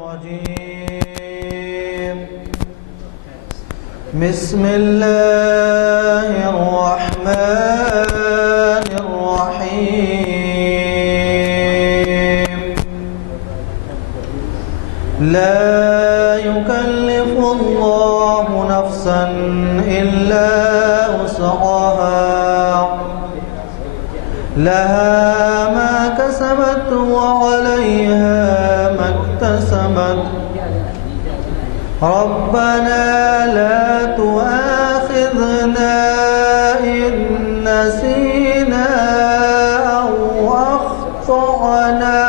بسم الله الرحمن الرحيم لا يكلف الله نفسا إلا وسعها لها ما كسبت وعليها ما اكتسبت ربنا لا تؤاخذنا إن نسينا أو أخطأنا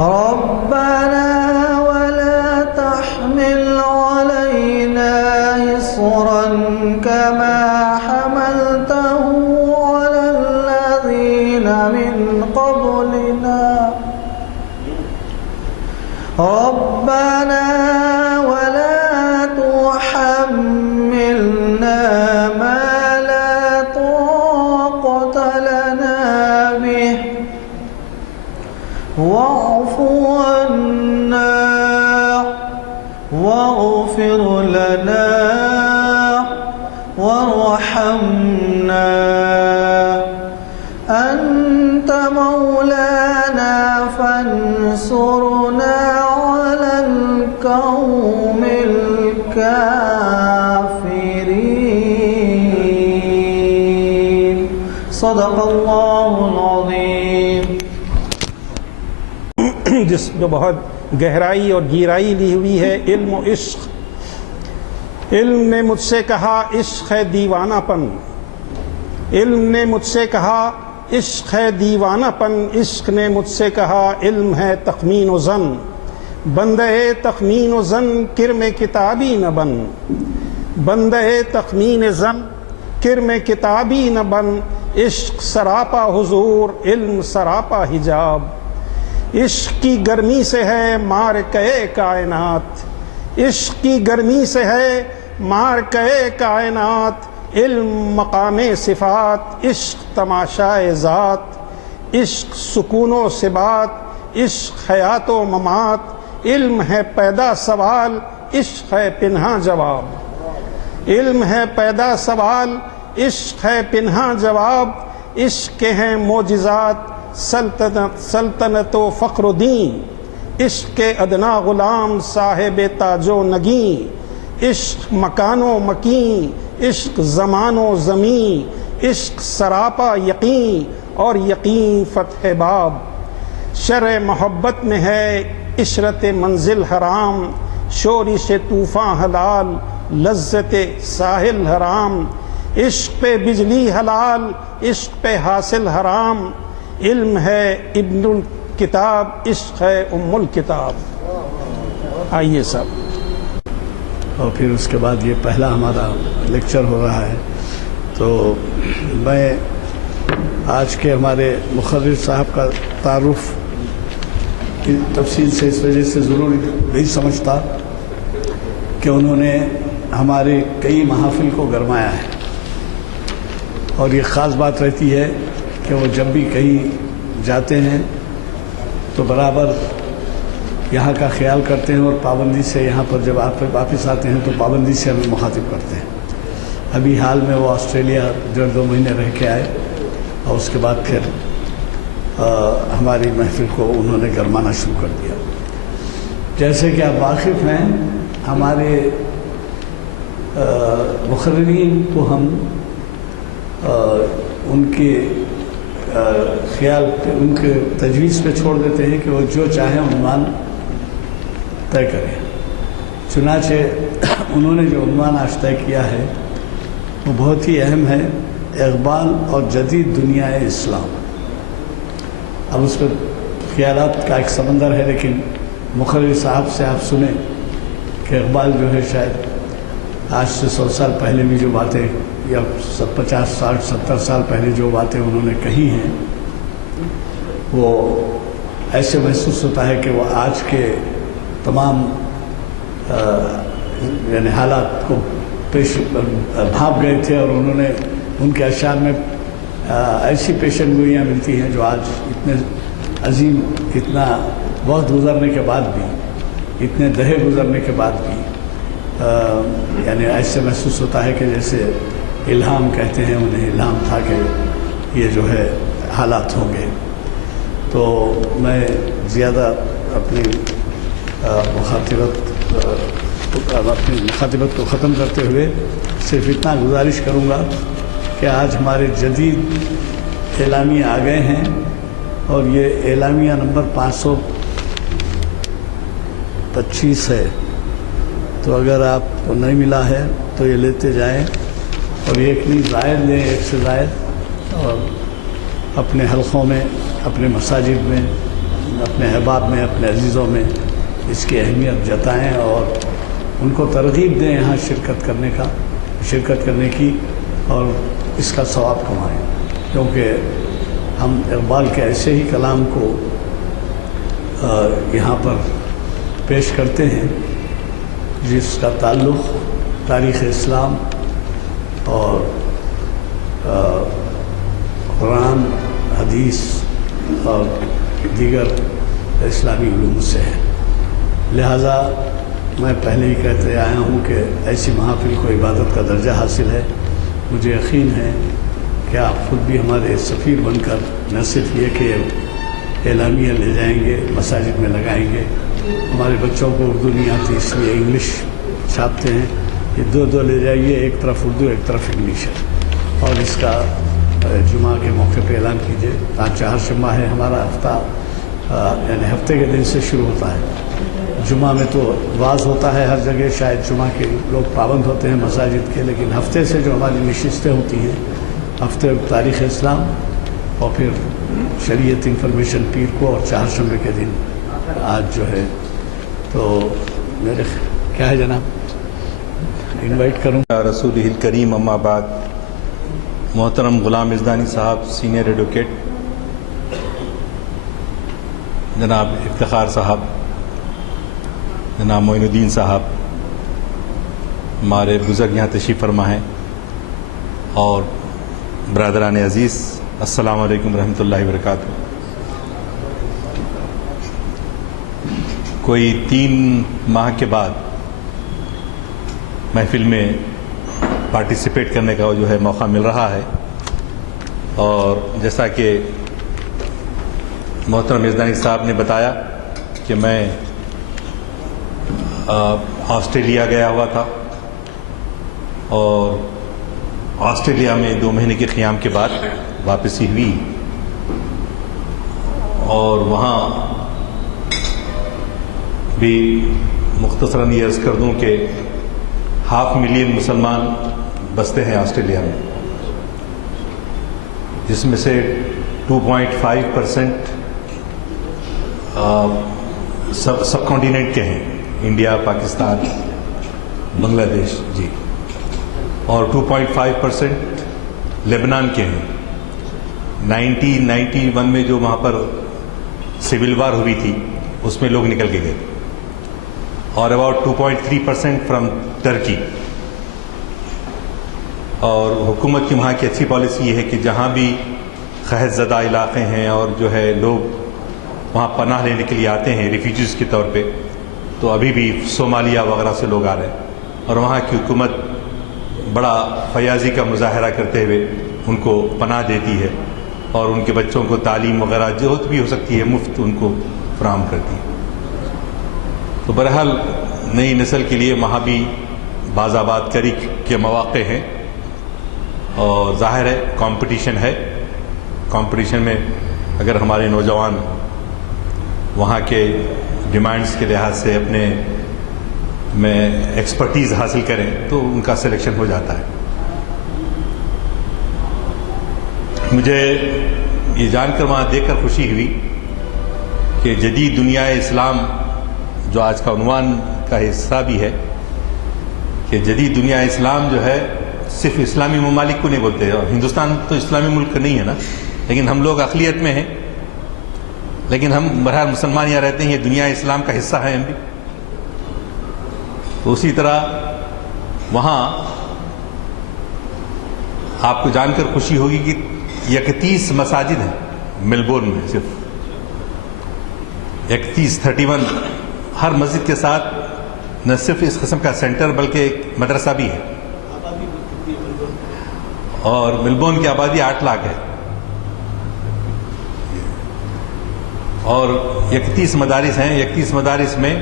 ربنا ولا تحمل علينا إصرا كما حملته على الذين من قبلنا ربنا ولا تحملنا ما لا طاقة لنا به واعف عنا واغفر لنا وارحمنا أنت مولانا فانصرنا على القوم الكافرين صدق الله العظيم. جس جو بہت گہرائی اور گہرائی لی ہوئی ہے علم و عشق. علم نے مجھ سے کہا عشق ہے دیوانہ پن، علم نے مجھ سے کہا عشق ہے دیوانہ پن، عشق نے مجھ سے کہا علم ہے تخمین و زن، بندے تخمین و زن کرم کتابی نہ بن، بندے تخمین زن کرم کتابی نہ بن، عشق سراپا حضور علم سراپا حجاب، عشق کی گرمی سے ہے مار کئے کائنات، عشق کی گرمی سے ہے مار کئے کائنات، علم مقام صفات عشق تماشائے ذات، عشق سکون و ثبات عشق حیات و ممات، علم ہے پیدا سوال عشق ہے پنہاں جواب، علم ہے پیدا سوال عشق ہے پنہاں جواب، عشق کے ہیں معجزات سلطنت و فخر و دین، عشق کے ادنا غلام صاحب تاج و نگیں، عشق مکان و مکین عشق زمان و زمین، عشق سراپا یقین اور یقین فتح باب، شرع محبت میں ہے عشرت منزل حرام، شورش طوفاں حلال لذت ساحل حرام، عشق پہ بجلی حلال عشق پہ حاصل حرام، علم ہے ابن الکتاب عشق ہے ام الکتاب. آئیے صاحب. اور پھر اس کے بعد یہ پہلا ہمارا لیکچر ہو رہا ہے، تو میں آج کے ہمارے مقرر صاحب کا تعارف کی تفصیل سے اس وجہ سے ضروری نہیں سمجھتا کہ انہوں نے ہمارے کئی محافل کو گرمایا ہے، اور یہ خاص بات رہتی ہے کہ وہ جب بھی کہیں جاتے ہیں تو برابر یہاں کا خیال کرتے ہیں، اور پابندی سے یہاں پر جب آپ واپس آتے ہیں تو پابندی سے ہمیں مخاطب کرتے ہیں. ابھی حال میں وہ آسٹریلیا 1.5-2 مہینے رہ کے آئے، اور اس کے بعد پھر ہماری محفل کو انہوں نے گرمانا شروع کر دیا. جیسے کہ آپ واقف ہیں، ہمارے مقررین کو ہم ان کے خیال پہ ان کے تجویز پہ چھوڑ دیتے ہیں کہ وہ جو چاہیں عنوان طے کریں. چنانچہ انہوں نے جو عنوان آج طے کیا ہے وہ بہت ہی اہم ہے، اقبال اور جدید دنیا اسلام. اب اس پہ خیالات کا ایک سمندر ہے، لیکن مقرر صاحب سے آپ سنیں کہ اقبال جو ہے شاید آج سے 100 سال پہلے بھی جو باتیں یا 50 60 70 سال پہلے جو باتیں انہوں نے کہی ہیں وہ ایسے محسوس ہوتا ہے کہ وہ آج کے تمام یعنی حالات کو پیش بھاپ گئے تھے، اور انہوں نے ان کے اشعار میں ایسی پیشن گوئیاں ملتی ہیں جو آج اتنے عظیم اتنا وقت گزرنے کے بعد بھی، اتنے دہے گزرنے کے بعد بھی یعنی ایسے محسوس ہوتا ہے کہ جیسے الہام کہتے ہیں انہیں، الہام تھا کہ یہ جو ہے حالات ہوں گے۔ تو میں زیادہ اپنی مخاطبت کو ختم کرتے ہوئے صرف اتنا گزارش کروں گا کہ آج ہمارے جدید اعلامیہ آ گئے ہیں، اور یہ اعلامیہ نمبر 525 ہے، تو اگر آپ کو نہیں ملا ہے تو یہ لیتے جائیں، اور ایک نہیں زائد لیں، ایک سے زائد، اور اپنے حلقوں میں، اپنے مساجد میں، اپنے احباب میں، اپنے عزیزوں میں اس کی اہمیت جتائیں اور ان کو ترغیب دیں یہاں شرکت کرنے کی، اور اس کا ثواب کمائیں، کیونکہ ہم اقبال کے ایسے ہی کلام کو یہاں پر پیش کرتے ہیں جس کا تعلق تاریخ اسلام اور قرآن، حدیث اور دیگر اسلامی علوم سے ہے۔ لہذا میں پہلے ہی کہتے آیا ہوں کہ ایسی محافل کو عبادت کا درجہ حاصل ہے۔ مجھے یقین ہے کہ آپ خود بھی ہمارے سفیر بن کر نہ صرف یہ کہ اعلامیہ لے جائیں گے، مساجد میں لگائیں گے، ہمارے بچوں کو اردو نہیں آتی اس لیے انگلش چھاپتے ہیں، یہ دو لے جائیے، ایک طرف اردو ایک طرف انگلش ہے، اور اس کا جمعہ کے موقع پہ اعلان کیجیے۔ آج چہارشنبہ ہے، ہمارا ہفتہ یعنی ہفتے کے دن سے شروع ہوتا ہے۔ جمعہ میں تو واز ہوتا ہے ہر جگہ، شاید جمعہ کے لوگ پابند ہوتے ہیں مساجد کے، لیکن ہفتے سے جو ہماری نشستیں ہوتی ہیں، ہفتے تاریخ اسلام اور پھر شریعت انفارمیشن پیر کو، اور چہارشنبے کے دن آج جو ہے، تو میرے کیا ہے جناب، انوائٹ کروں رسول الکریم، اما بعد۔ محترم غلام ازدانی صاحب، سینئر ایڈوکیٹ، جناب افتخار صاحب، جناب معین الدین صاحب، ہمارے بزرگ یہاں تشریف فرما ہیں، اور برادران عزیز، السلام علیکم ورحمۃ اللہ وبرکاتہ۔ کوئی 3 ماہ کے بعد محفل میں پارٹیسپیٹ کرنے کا جو ہے موقع مل رہا ہے، اور جیسا کہ محترم ازدانی صاحب نے بتایا کہ میں آسٹریلیا گیا ہوا تھا، اور آسٹریلیا میں 2 مہینے کے قیام کے بعد واپسی ہوئی، اور وہاں بھی مختصراً یہ عرض کر دوں کہ 500,000 مسلمان بستے ہیں آسٹریلیا میں، جس میں سے 2.5% سب کانٹیننٹ کے ہیں، انڈیا، پاکستان، بنگلہ دیش، جی، اور 2.5% لیبنان کے ہیں۔ 1991 میں جو وہاں پر سول وار ہوئی تھی، اس میں لوگ نکل کے گئے تھے، اور اباؤٹ 2.3% فرام ٹرکی۔ اور حکومت کی وہاں کی اچھی پالیسی یہ ہے کہ جہاں بھی قحط زدہ علاقے ہیں اور جو ہے لوگ وہاں پناہ لینے کے لیے آتے ہیں ریفیوجیز کے طور پہ، تو ابھی بھی صومالیہ وغیرہ سے لوگ آ رہے ہیں، اور وہاں کی حکومت بڑا فیاضی کا مظاہرہ کرتے ہوئے ان کو پناہ دیتی ہے، اور ان کے بچوں کو تعلیم وغیرہ جو بھی ہو سکتی ہے مفت ان کو فراہم کرتی ہے۔ تو بہرحال نئی نسل کے لیے وہاں بھی باز آباد کری کے مواقع ہیں، اور ظاہر ہے کمپٹیشن ہے۔ کمپٹیشن میں اگر ہمارے نوجوان وہاں کے ڈیمانڈز کے لحاظ سے اپنے میں ایکسپرٹیز حاصل کریں تو ان کا سلیکشن ہو جاتا ہے۔ مجھے یہ جان کر وہاں دیکھ کر خوشی ہوئی کہ جدید دنیا اسلام جو آج کا عنوان کا حصہ بھی ہے، کہ جدید دنیا اسلام جو ہے صرف اسلامی ممالک کو نہیں بولتے، اور ہندوستان تو اسلامی ملک نہیں ہے نا، لیکن ہم لوگ اقلیت میں ہیں، لیکن ہم بہرحال مسلمان یہاں رہتے ہیں، یہ دنیا اسلام کا حصہ ہے ہم بھی۔ تو اسی طرح وہاں آپ کو جان کر خوشی ہوگی کہ 31 مساجد ہیں ملبورن میں صرف، 31 ہر مسجد کے ساتھ نہ صرف اس قسم کا سینٹر بلکہ ایک مدرسہ بھی ہے، اور ملبورن کی آبادی 8 لاکھ ہے، اور 31 مدارس ہیں۔ 31 مدارس میں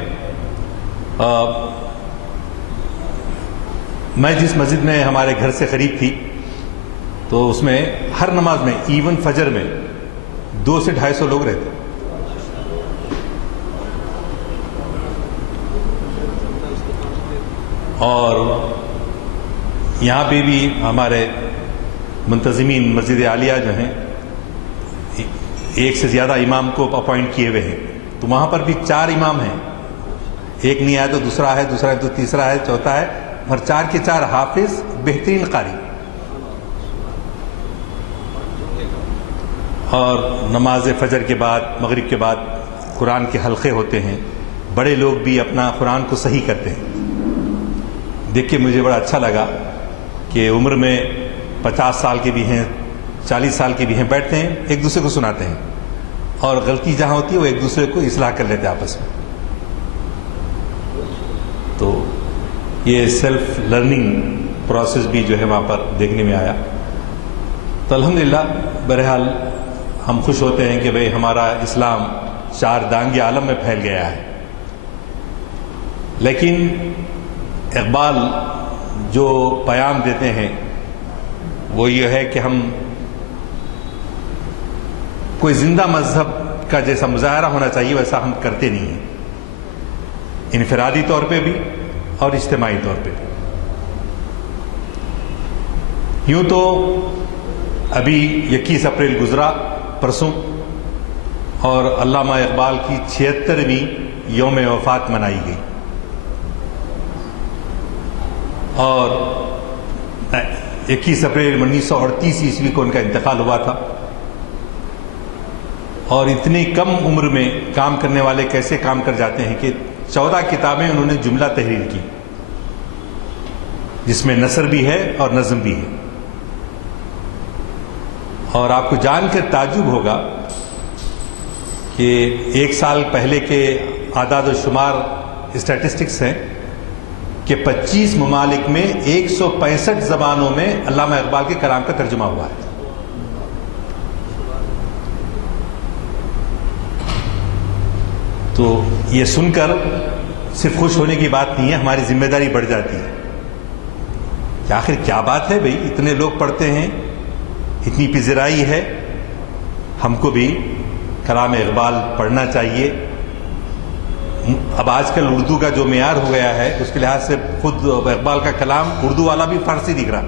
میں جس مسجد میں ہمارے گھر سے قریب تھی تو اس میں ہر نماز میں ایون فجر میں 200 سے 250 لوگ رہتے۔ اور یہاں پہ بھی ہمارے منتظمین مسجد عالیہ جو ہیں 1 سے زیادہ امام کو اپوائنٹ کیے ہوئے ہیں، تو وہاں پر بھی 4 امام ہیں، ایک نہیں آیا تو دوسرا ہے، دوسرا ہے تو تیسرا ہے، چوتھا ہے، اور 4 کے 4 حافظ، بہترین قاری۔ اور نماز فجر کے بعد، مغرب کے بعد قرآن کے حلقے ہوتے ہیں، بڑے لوگ بھی اپنا قرآن کو صحیح کرتے ہیں۔ دیکھ کے مجھے بڑا اچھا لگا کہ عمر میں 50 سال کے بھی ہیں، 40 سال کے بھی ہیں، بیٹھتے ہیں ایک دوسرے کو سناتے ہیں، اور غلطی جہاں ہوتی ہے وہ ایک دوسرے کو اصلاح کر لیتے ہیں آپس میں۔ تو یہ سیلف لرننگ پروسیس بھی جو ہے وہاں پر دیکھنے میں آیا۔ تو الحمدللہ بہرحال ہم خوش ہوتے ہیں کہ بھئی ہمارا اسلام 4 دانگے عالم میں پھیل گیا ہے۔ لیکن اقبال جو پیام دیتے ہیں وہ یہ ہے کہ ہم کوئی زندہ مذہب کا جیسا مظاہرہ ہونا چاہیے ویسا ہم کرتے نہیں ہیں، انفرادی طور پہ بھی اور اجتماعی طور پہ بھی۔ یوں تو ابھی 21 اپریل گزرا پرسوں، اور علامہ اقبال کی 76ویں یوم وفات منائی گئی، اور 21 اپریل 1938 عیسوی کو ان کا انتقال ہوا تھا۔ اور اتنی کم عمر میں کام کرنے والے کیسے کام کر جاتے ہیں کہ 14 کتابیں انہوں نے جملہ تحریر کی، جس میں نثر بھی ہے اور نظم بھی ہے۔ اور آپ کو جان کر تعجب ہوگا کہ 1 سال پہلے کے اعداد و شمار اسٹیٹسٹکس ہیں کہ 25 ممالک میں 165 زبانوں میں علامہ اقبال کے کلام کا ترجمہ ہوا ہے۔ تو یہ سن کر صرف خوش ہونے کی بات نہیں ہے، ہماری ذمہ داری بڑھ جاتی ہے کہ آخر کیا بات ہے بھئی، اتنے لوگ پڑھتے ہیں، اتنی پذیرائی ہے، ہم کو بھی کلام اقبال پڑھنا چاہیے۔ اب آج کل اردو کا جو معیار ہو گیا ہے اس کے لحاظ سے خود اقبال کا کلام اردو والا بھی فارسی دکھ رہا۔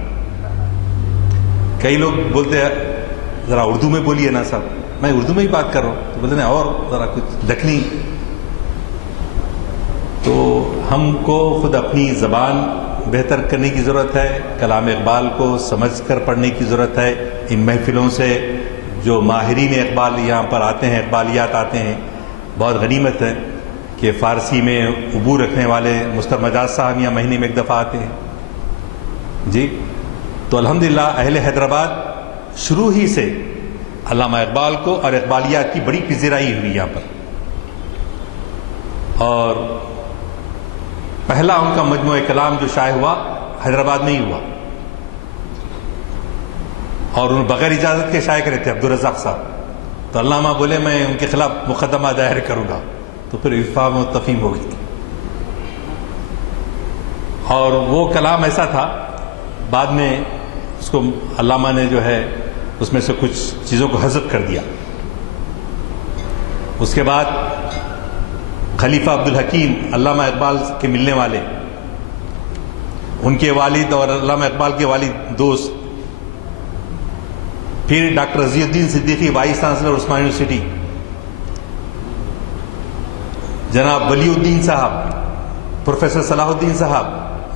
کئی لوگ بولتے ہیں ذرا اردو میں بولیے نا صاحب، میں اردو میں ہی بات کر رہا ہوں، تو بولتے ہیں اور ذرا کچھ دکنی۔ تو ہم کو خود اپنی زبان بہتر کرنے کی ضرورت ہے، کلام اقبال کو سمجھ کر پڑھنے کی ضرورت ہے۔ ان محفلوں سے جو ماہرین اقبال یہاں پر آتے ہیں، اقبالیات آتے ہیں، بہت غنیمت ہے کہ فارسی میں عبور رکھنے والے مستر مجاز صاحب یہاں مہینے میں 1 دفعہ آتے ہیں جی۔ تو الحمدللہ اہل حیدرآباد شروع ہی سے علامہ اقبال کو اور اقبالیات کی بڑی پذیرائی ہوئی یہاں پر، اور پہلا ان کا مجموعہ کلام جو شائع ہوا حیدرآباد میں ہی ہوا، اور انہوں بغیر اجازت کے شائع کرے تھے عبدالرزاق صاحب۔ تو علامہ بولے میں ان کے خلاف مقدمہ دائر کروں گا، تو پھر افہام و تفہیم ہو گئی۔ اور وہ کلام ایسا تھا، بعد میں اس کو علامہ نے جو ہے اس میں سے کچھ چیزوں کو حذف کر دیا۔ اس کے بعد خلیفہ عبدالحکیم علامہ اقبال کے ملنے والے، ان کے والد اور علامہ اقبال کے والد دوست، پھر ڈاکٹر رضی الدین صدیقی وائس چانسلر عثمان یونیورسٹی، جناب ولی الدین صاحب، پروفیسر صلاح الدین صاحب،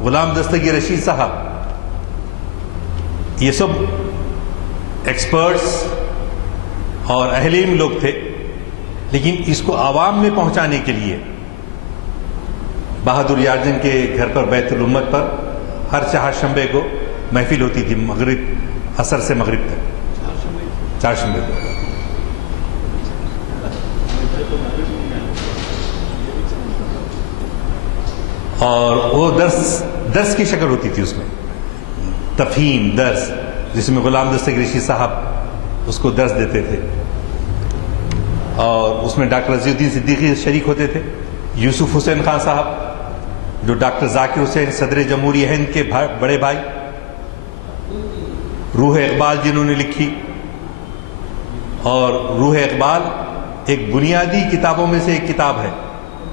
غلام دستگیر رشید صاحب، یہ سب ایکسپرٹس اور اہل علم لوگ تھے، لیکن اس کو عوام میں پہنچانے کے لیے بہادر یارجن کے گھر پر بیت الامت پر ہر چہارشنبے کو محفل ہوتی تھی، مغرب عصر سے مغرب تک، چہارشنبے کو اور وہ درس کی شکل ہوتی تھی، اس میں تفہیم درس، جس میں غلام دستگیر رشید صاحب اس کو درس دیتے تھے، اور اس میں ڈاکٹر رضی الدین صدیقی شریک ہوتے تھے، یوسف حسین خان صاحب جو ڈاکٹر ذاکر حسین صدر جمہوریہ ہند کے بڑے بھائی، روح اقبال جنہوں نے لکھی، اور روح اقبال ایک بنیادی کتابوں میں سے ایک کتاب ہے۔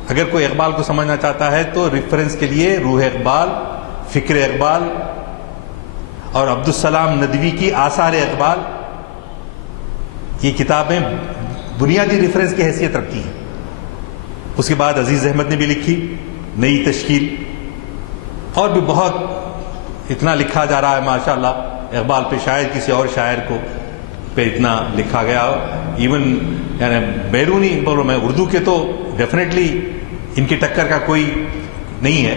اگر کوئی اقبال کو سمجھنا چاہتا ہے تو ریفرنس کے لیے روح اقبال، فکر اقبال اور عبدالسلام ندوی کی آثار اقبال، یہ کتابیں بنیادی ریفرنس کی حیثیت رکھتی ہیں۔ اس کے بعد عزیز احمد نے بھی لکھی نئی تشکیل، اور بھی بہت اتنا لکھا جا رہا ہے ماشاءاللہ اقبال پہ، شاید کسی اور شاعر کو پہ اتنا لکھا گیا، ایون یعنی بیرونی بولو میں اردو کے تو ڈیفینیٹلی ان کی ٹکر کا کوئی نہیں ہے،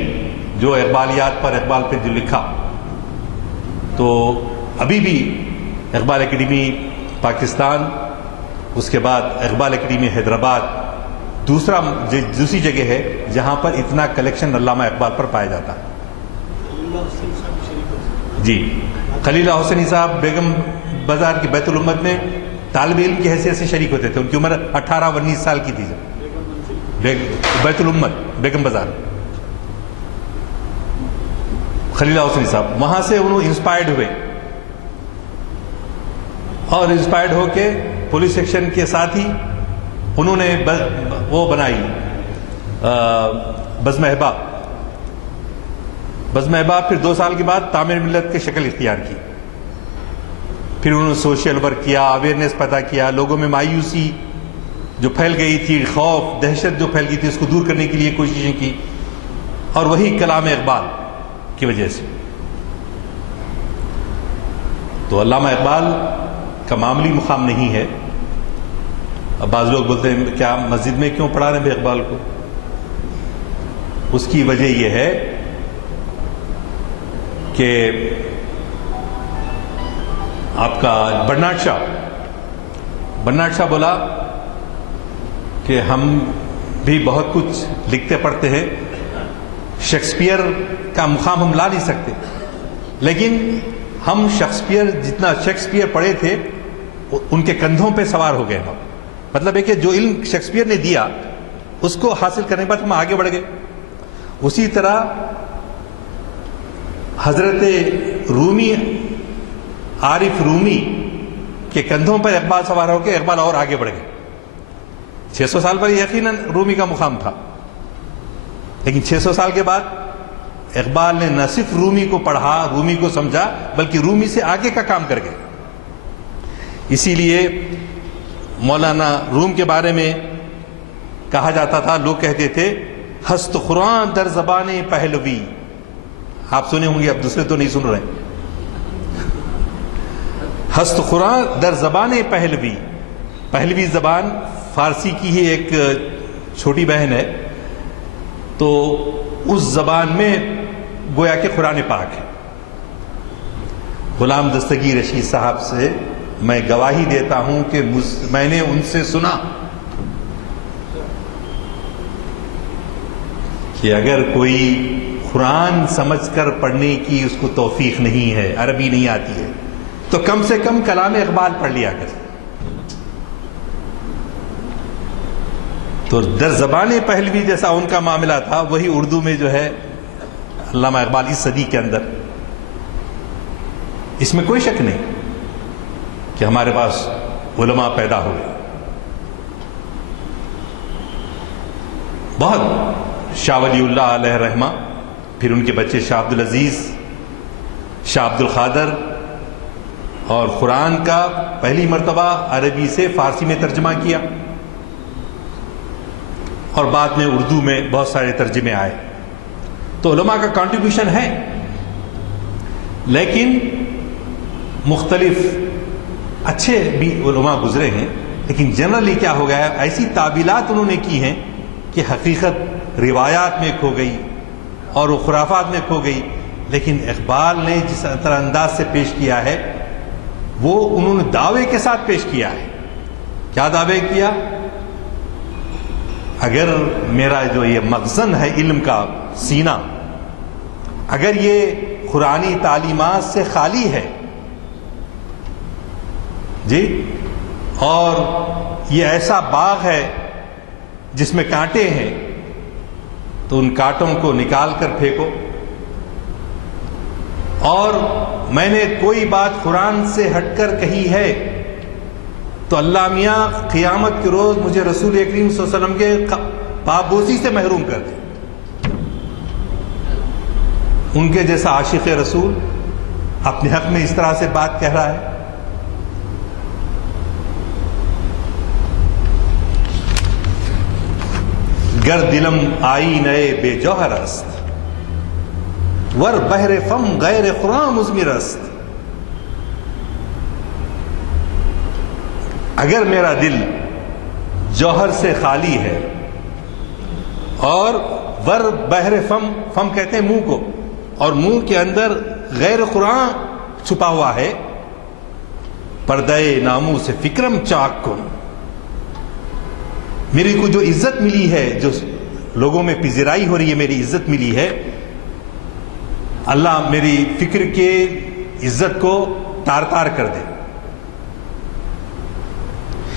جو اقبالیات پر اقبال پہ جو لکھا۔ تو ابھی بھی اقبال اکیڈمی پاکستان، اس کے بعد اقبال اکیڈمی حیدرآباد دوسری جگہ ہے جہاں پر اتنا کلیکشن علامہ اقبال پر پایا جاتا ہے۔ جی، خلیل حسینی صاحب بیگم بازار کی بیت الامت میں طالب علم کی حیثیت سے شریک ہوتے تھے، ان کی عمر 18-19 سال کی تھی جب بیت الامت بیگم بازار، خلیل حسینی صاحب وہاں سے انہوں انسپائرڈ ہوئے، اور انسپائرڈ ہو کے پولیس سیکشن کے ساتھ ہی انہوں نے وہ بنائی بزم احباب۔ بزم احباب پھر 2 سال کے بعد تعمیر ملت کی شکل اختیار کی، پھر انہوں نے سوشل ورک کیا، اویئرنیس پیدا کیا، لوگوں میں مایوسی جو پھیل گئی تھی، خوف دہشت جو پھیل گئی تھی، اس کو دور کرنے کے لیے کوششیں کی، اور وہی کلام اقبال کی وجہ سے۔ تو علامہ اقبال کا معمولی مقام نہیں ہے۔ اب بعض لوگ بولتے ہیں کیا مسجد میں کیوں پڑھا رہے ہیں اقبال کو؟ اس کی وجہ یہ ہے کہ آپ کا برنارڈ شاہ بولا کہ ہم بھی بہت کچھ لکھتے پڑھتے ہیں، شیکسپیئر کا مقام ہم لا نہیں سکتے، لیکن ہم جتنا شیکسپیئر پڑھے تھے ان کے کندھوں پہ سوار ہو گئے۔ مطلب ہے کہ جو علم شیکسپیئر نے دیا اس کو حاصل کرنے کے بعد ہم آگے بڑھ گئے۔ اسی طرح حضرت رومی، عارف رومی کے کندھوں پر اقبال سوار ہو کے اقبال اور آگے بڑھ گئے۔ 600 سال پر یقیناً رومی کا مقام تھا، لیکن 600 سال کے بعد اقبال نے نہ صرف رومی کو پڑھا، رومی کو سمجھا، بلکہ رومی سے آگے کا کام کر گئے۔ اسی لیے مولانا روم کے بارے میں کہا جاتا تھا، لوگ کہتے تھے ہست قرآن در زبان پہلوی۔ آپ سنے ہوں گے، اب دوسرے تو نہیں سن رہے۔ ہست قرآن در زبان پہلوی، پہلوی زبان فارسی کی ہی ایک چھوٹی بہن ہے، تو اس زبان میں گویا کہ قرآن پاک ہے۔ غلام دستگیر رشید صاحب سے میں گواہی دیتا ہوں کہ میں نے ان سے سنا کہ اگر کوئی قرآن سمجھ کر پڑھنے کی اس کو توفیق نہیں ہے، عربی نہیں آتی ہے، تو کم سے کم کلام اقبال پڑھ لیا کر۔ تو در زبان پہلوی جیسا ان کا معاملہ تھا، وہی اردو میں جو ہے علامہ اقبال اس صدی کے اندر، اس میں کوئی شک نہیں کہ ہمارے پاس علماء پیدا ہوئے۔ بہت شاہ ولی اللہ علیہ رحمہ، پھر ان کے بچے شاہ عبد العزیز، شاہ عبد القادر، اور قرآن کا پہلی مرتبہ عربی سے فارسی میں ترجمہ کیا، اور بعد میں اردو میں بہت سارے ترجمے آئے۔ تو علماء کا کنٹریبیوشن ہے، لیکن مختلف اچھے بھی علماء گزرے ہیں، لیکن جنرلی کیا ہو گیا ہے، ایسی تعبیلات انہوں نے کی ہیں کہ حقیقت روایات میں کھو گئی اور وہ خرافات میں کھو گئی۔ لیکن اقبال نے جس طرح انداز سے پیش کیا ہے، وہ انہوں نے دعوے کے ساتھ پیش کیا ہے۔ کیا دعوے کیا؟ اگر میرا جو یہ مخزن ہے علم کا سینہ اگر یہ قرآنی تعلیمات سے خالی ہے جی، اور یہ ایسا باغ ہے جس میں کانٹے ہیں، تو ان کانٹوں کو نکال کر پھینکو. اور میں نے کوئی بات قرآن سے ہٹ کر کہی ہے تو اللہ میاں قیامت کے روز مجھے رسول اکریم صلی اللہ علیہ وسلم کے پابوسی سے محروم کر دے. ان کے جیسا عاشق رسول اپنے حق میں اس طرح سے بات کہہ رہا ہے. گر دلم آئی نئے بے جوہر است، ور بحر فم غیر خرام مزمر است. اگر میرا دل جوہر سے خالی ہے اور ور بحر فم، فم کہتے ہیں منہ کو، اور منہ کے اندر غیر قرآن چھپا ہوا ہے، پردے ناموں سے فکرم چاک کن. میری کو جو عزت ملی ہے، جو لوگوں میں پذیرائی ہو رہی ہے، میری عزت ملی ہے، اللہ میری فکر کے عزت کو تار تار کر دے.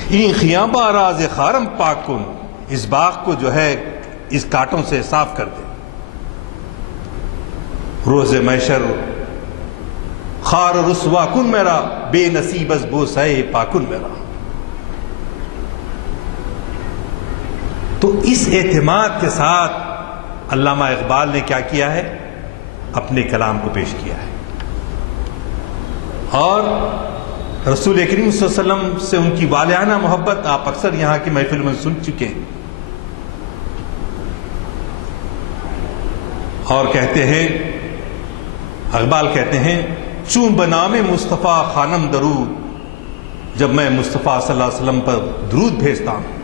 این خیامہ راز خارم پاک کن، اس باغ کو جو ہے اس کانٹوں سے صاف کر دے. روز محشر خار رسوا کن میرا، بے نصیب از بوسہ پاکن میرا. تو اس اعتماد کے ساتھ علامہ اقبال نے کیا کیا ہے؟ اپنے کلام کو پیش کیا ہے. اور رسول اکریم صلی اللہ علیہ وسلم سے ان کی والہانہ محبت آپ اکثر یہاں کی محفل میں سن چکے ہیں. اور کہتے ہیں، اقبال کہتے ہیں، چون بنام مصطفیٰ خانم درود، جب میں مصطفیٰ صلی اللہ علیہ وسلم پر درود بھیجتا ہوں،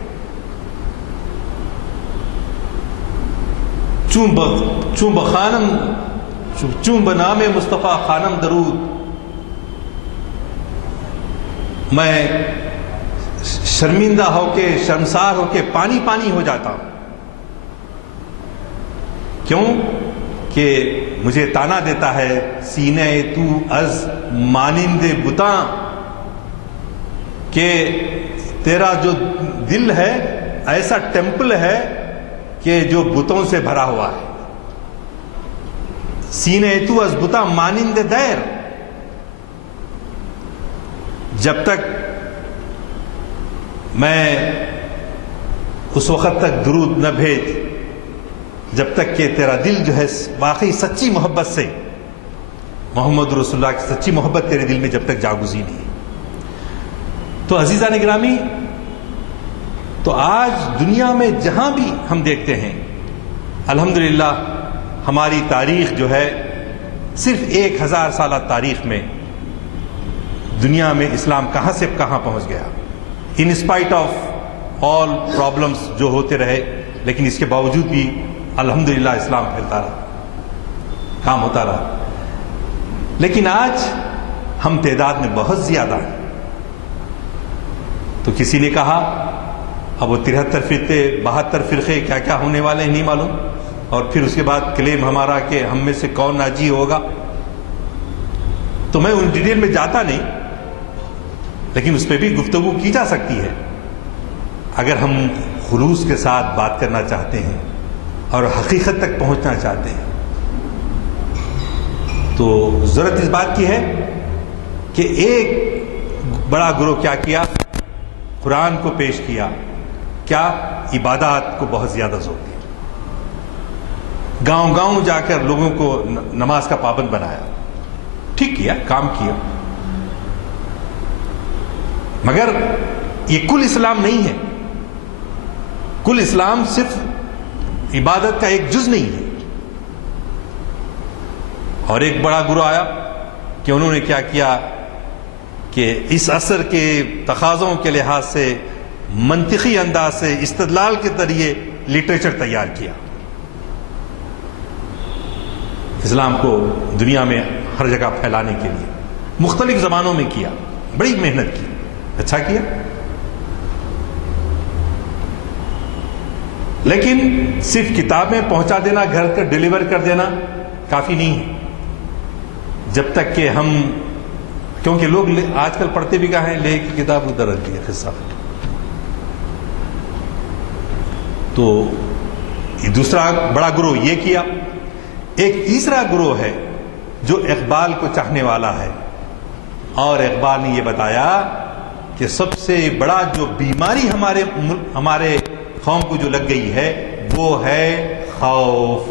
چون بنام مصطفیٰ خانم درود، میں شرمندہ ہو کے، شرمسار ہو کے پانی پانی ہو جاتا ہوں. کیوں کہ مجھے تانا دیتا ہے سینے تو از مانند بتاں، کہ تیرا جو دل ہے ایسا ٹیمپل ہے کہ جو بتوں سے بھرا ہوا ہے. سینے تو از بتاں مانند دیر، جب تک میں اس وقت تک درود نہ بھیج جب تک کہ تیرا دل جو ہے واقعی سچی محبت سے، محمد رسول اللہ کی سچی محبت تیرے دل میں جب تک جاگزی نہیں. تو عزیزان گرامی، تو آج دنیا میں جہاں بھی ہم دیکھتے ہیں، الحمدللہ ہماری تاریخ جو ہے صرف 1000 سالہ تاریخ میں دنیا میں اسلام کہاں سے کہاں پہنچ گیا. In spite of all problems جو ہوتے رہے، لیکن اس کے باوجود بھی الحمدللہ اسلام پھیلتا رہا، کام ہوتا رہا. لیکن آج ہم تعداد میں بہت زیادہ ہیں. تو کسی نے کہا اب وہ 73 فرقے 72 فرقے کیا کیا ہونے والے ہیں نہیں معلوم، اور پھر اس کے بعد کلیم ہمارا کہ ہم میں سے کون ناجی ہوگا. تو میں ان ڈیٹیل میں جاتا نہیں، لیکن اس پہ بھی گفتگو کی جا سکتی ہے اگر ہم خلوص کے ساتھ بات کرنا چاہتے ہیں اور حقیقت تک پہنچنا چاہتے ہیں. تو ضرورت اس بات کی ہے کہ ایک بڑا گروہ کیا کیا، قرآن کو پیش کیا، کیا عبادات کو بہت زیادہ زور دیا، گاؤں گاؤں جا کر لوگوں کو نماز کا پابند بنایا. ٹھیک کیا، کام کیا، مگر یہ کل اسلام نہیں ہے. کل اسلام صرف عبادت کا ایک جز نہیں ہے. اور ایک بڑا گروہ آیا کہ انہوں نے کیا کیا کہ اس عصر کے تقاضوں کے لحاظ سے منطقی انداز سے استدلال کے ذریعے لٹریچر تیار کیا، اسلام کو دنیا میں ہر جگہ پھیلانے کے لیے مختلف زبانوں میں کیا، بڑی محنت کی، اچھا کیا. لیکن صرف کتابیں پہنچا دینا، گھر کا ڈیلیور کر دینا کافی نہیں ہے. جب تک کہ ہم، کیونکہ لوگ آج کل پڑھتے بھی کہاں ہیں، لے کی کتاب ادھر رکھ دی ہے قصہ. تو دوسرا بڑا گروہ یہ کیا. ایک تیسرا گروہ ہے جو اقبال کو چاہنے والا ہے، اور اقبال نے یہ بتایا کہ سب سے بڑا جو بیماری ہمارے قوم کو جو لگ گئی ہے وہ ہے خوف.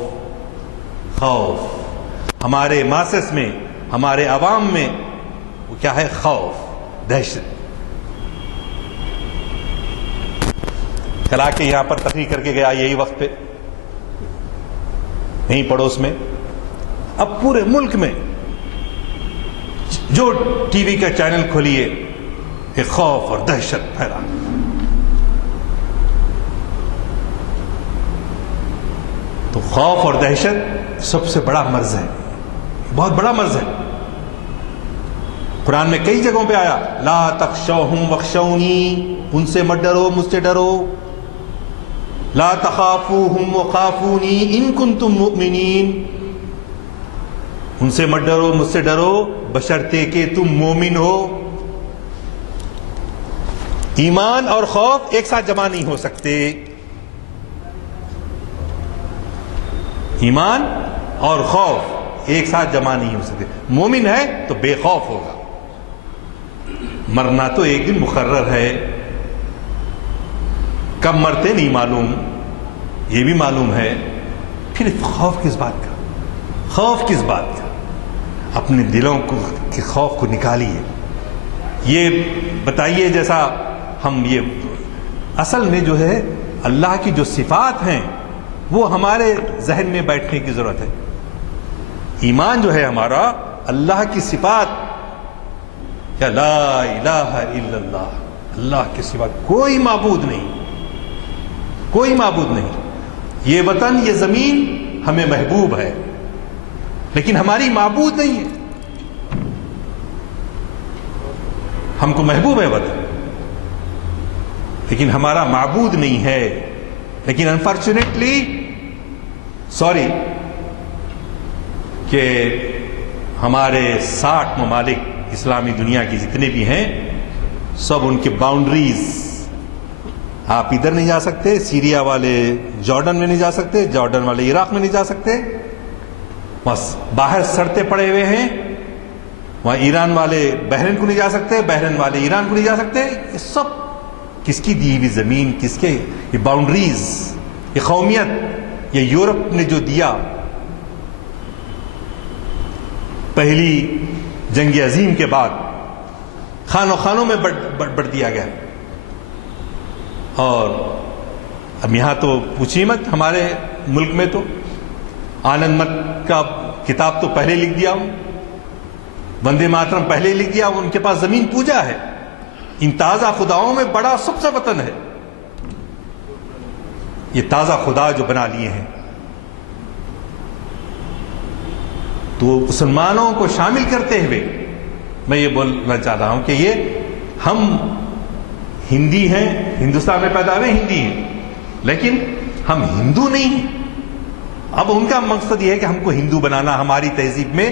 ہمارے ماسس میں، ہمارے عوام میں وہ کیا ہے؟ خوف، دہشت. کل آ کے یہاں پر تقریر کر کے گیا یہی وقت پہ، یہیں پڑوس میں. اب پورے ملک میں جو ٹی وی کا چینل کھولیے ایک خوف اور دہشت پھیلا. تو خوف اور دہشت سب سے بڑا مرض ہے، بہت بڑا مرض ہے. قرآن میں کئی جگہوں پہ آیا لا تخشوہم وخشونی، ان سے مت ڈرو، مجھ سے ڈرو. لا تخافوہم وخافونی ان کنتم مؤمنین، ان سے مت ڈرو، مجھ سے ڈرو بشرطے کہ تم مومن ہو. ایمان اور خوف ایک ساتھ جمع نہیں ہو سکتے. ایمان اور خوف ایک ساتھ جمع نہیں ہو سکتے. مومن ہے تو بے خوف ہوگا. مرنا تو ایک دن مقرر ہے، کب مرتے نہیں معلوم، یہ بھی معلوم ہے. پھر خوف کس بات کا؟ خوف کس بات کا؟ اپنے دلوں کو کے خوف کو نکالیے. یہ بتائیے، جیسا ہم یہ اصل میں جو ہے اللہ کی جو صفات ہیں وہ ہمارے ذہن میں بیٹھنے کی ضرورت ہے. ایمان جو ہے ہمارا اللہ کی صفات، کیا لا الہ الا اللہ، اللہ کے سوا کوئی معبود نہیں، کوئی معبود نہیں. یہ وطن، یہ زمین ہمیں محبوب ہے لیکن ہماری معبود نہیں ہے. ہم کو محبوب ہے وطن لیکن ہمارا معبود نہیں ہے. لیکن انفارچونیٹلی سوری کہ ہمارے 60 ممالک اسلامی دنیا کی جتنے بھی ہیں سب ان کے باؤنڈریز، آپ ادھر نہیں جا سکتے، سیریا والے جارڈن میں نہیں جا سکتے، جارڈن والے عراق میں نہیں جا سکتے، بس باہر سڑتے پڑے ہوئے ہیں. وہاں ایران والے بحرین کو نہیں جا سکتے، بحرین والے ایران کو نہیں جا سکتے. یہ سب کس کی دی ہوئی زمین، کس کے یہ باؤنڈریز، یہ قومیت، یہ یورپ نے جو دیا. پہلی جنگ عظیم کے بعد خانوں میں بڑھ دیا گیا. اور اب یہاں تو پوچھیے مت، ہمارے ملک میں تو آنند مت کا کتاب تو پہلے لکھ دیا، وندے ماترم پہلے لکھ دیا. ان کے پاس زمین پوجا ہے. ان تازہ خداؤں میں بڑا سب سے وطن ہے. یہ تازہ خدا جو بنا لیے ہیں. تو مسلمانوں کو شامل کرتے ہوئے میں یہ بولنا چاہ رہا ہوں کہ یہ ہم ہندی ہیں، ہندوستان میں پیدا ہوئے ہندی ہیں، لیکن ہم ہندو نہیں ہیں. اب ان کا مقصد یہ ہے کہ ہم کو ہندو بنانا، ہماری تہذیب میں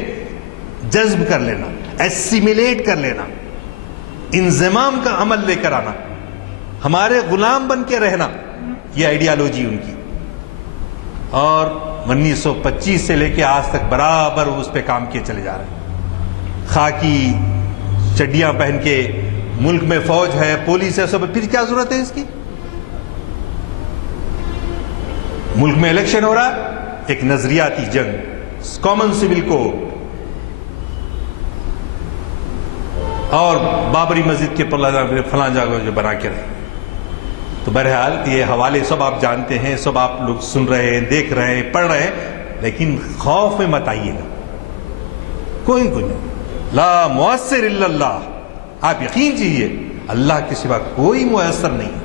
جذب کر لینا، ایسیمیلیٹ کر لینا، انضمام کا عمل لے کر آنا، ہمارے غلام بن کے رہنا. یہ آئیڈیالوجی ان کی. اور 1925 سے لے کے آج تک برابر اس پہ کام کیے چلے جا رہے ہیں. خاکی چڈیاں پہن کے ملک میں فوج ہے، پولیس ہے، سب. پھر کیا ضرورت ہے اس کی؟ ملک میں الیکشن ہو رہا ہے، ایک نظریاتی جنگ، کامن سول کوڈ، اور بابری مسجد کے فلاں جگہ جو بنا کے رہے. تو بہرحال یہ حوالے سب آپ جانتے ہیں، سب آپ لوگ سن رہے ہیں، دیکھ رہے ہیں، پڑھ رہے ہیں. لیکن خوف میں مت آئیے گا. کوئی نہیں. لا مؤثر الا اللہ. آپ یقین کیجیے اللہ کے سوا کوئی مؤثر نہیں ہے،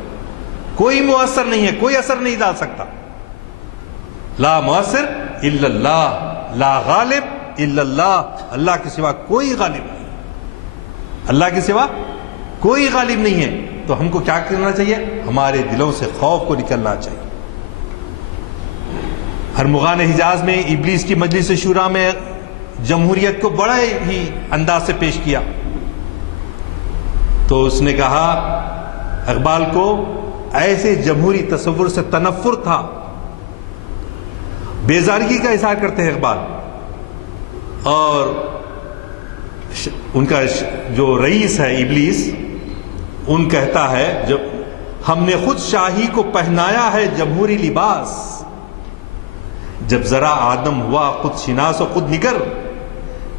کوئی مؤثر نہیں ہے، کوئی اثر نہیں ڈال سکتا. لا مؤثر الا اللہ، لا غالب الا اللہ. اللہ کے سوا کوئی غالب نہیں، اللہ کے سوا کوئی غالب نہیں ہے. تو ہم کو کیا کرنا چاہیے؟ ہمارے دلوں سے خوف کو نکلنا چاہیے. ارمغان حجاز میں ابلیس کی مجلس شورا میں جمہوریت کو بڑے ہی انداز سے پیش کیا تو اس نے کہا اقبال کو ایسے جمہوری تصور سے تنفر تھا، بیزارگی کا اظہار کرتے ہیں اقبال، اور ان کا جو رئیس ہے ابلیس ان کہتا ہے جب ہم نے خود شاہی کو پہنایا ہے جمہوری لباس، جب ذرا آدم ہوا خود شناس و خود نگر،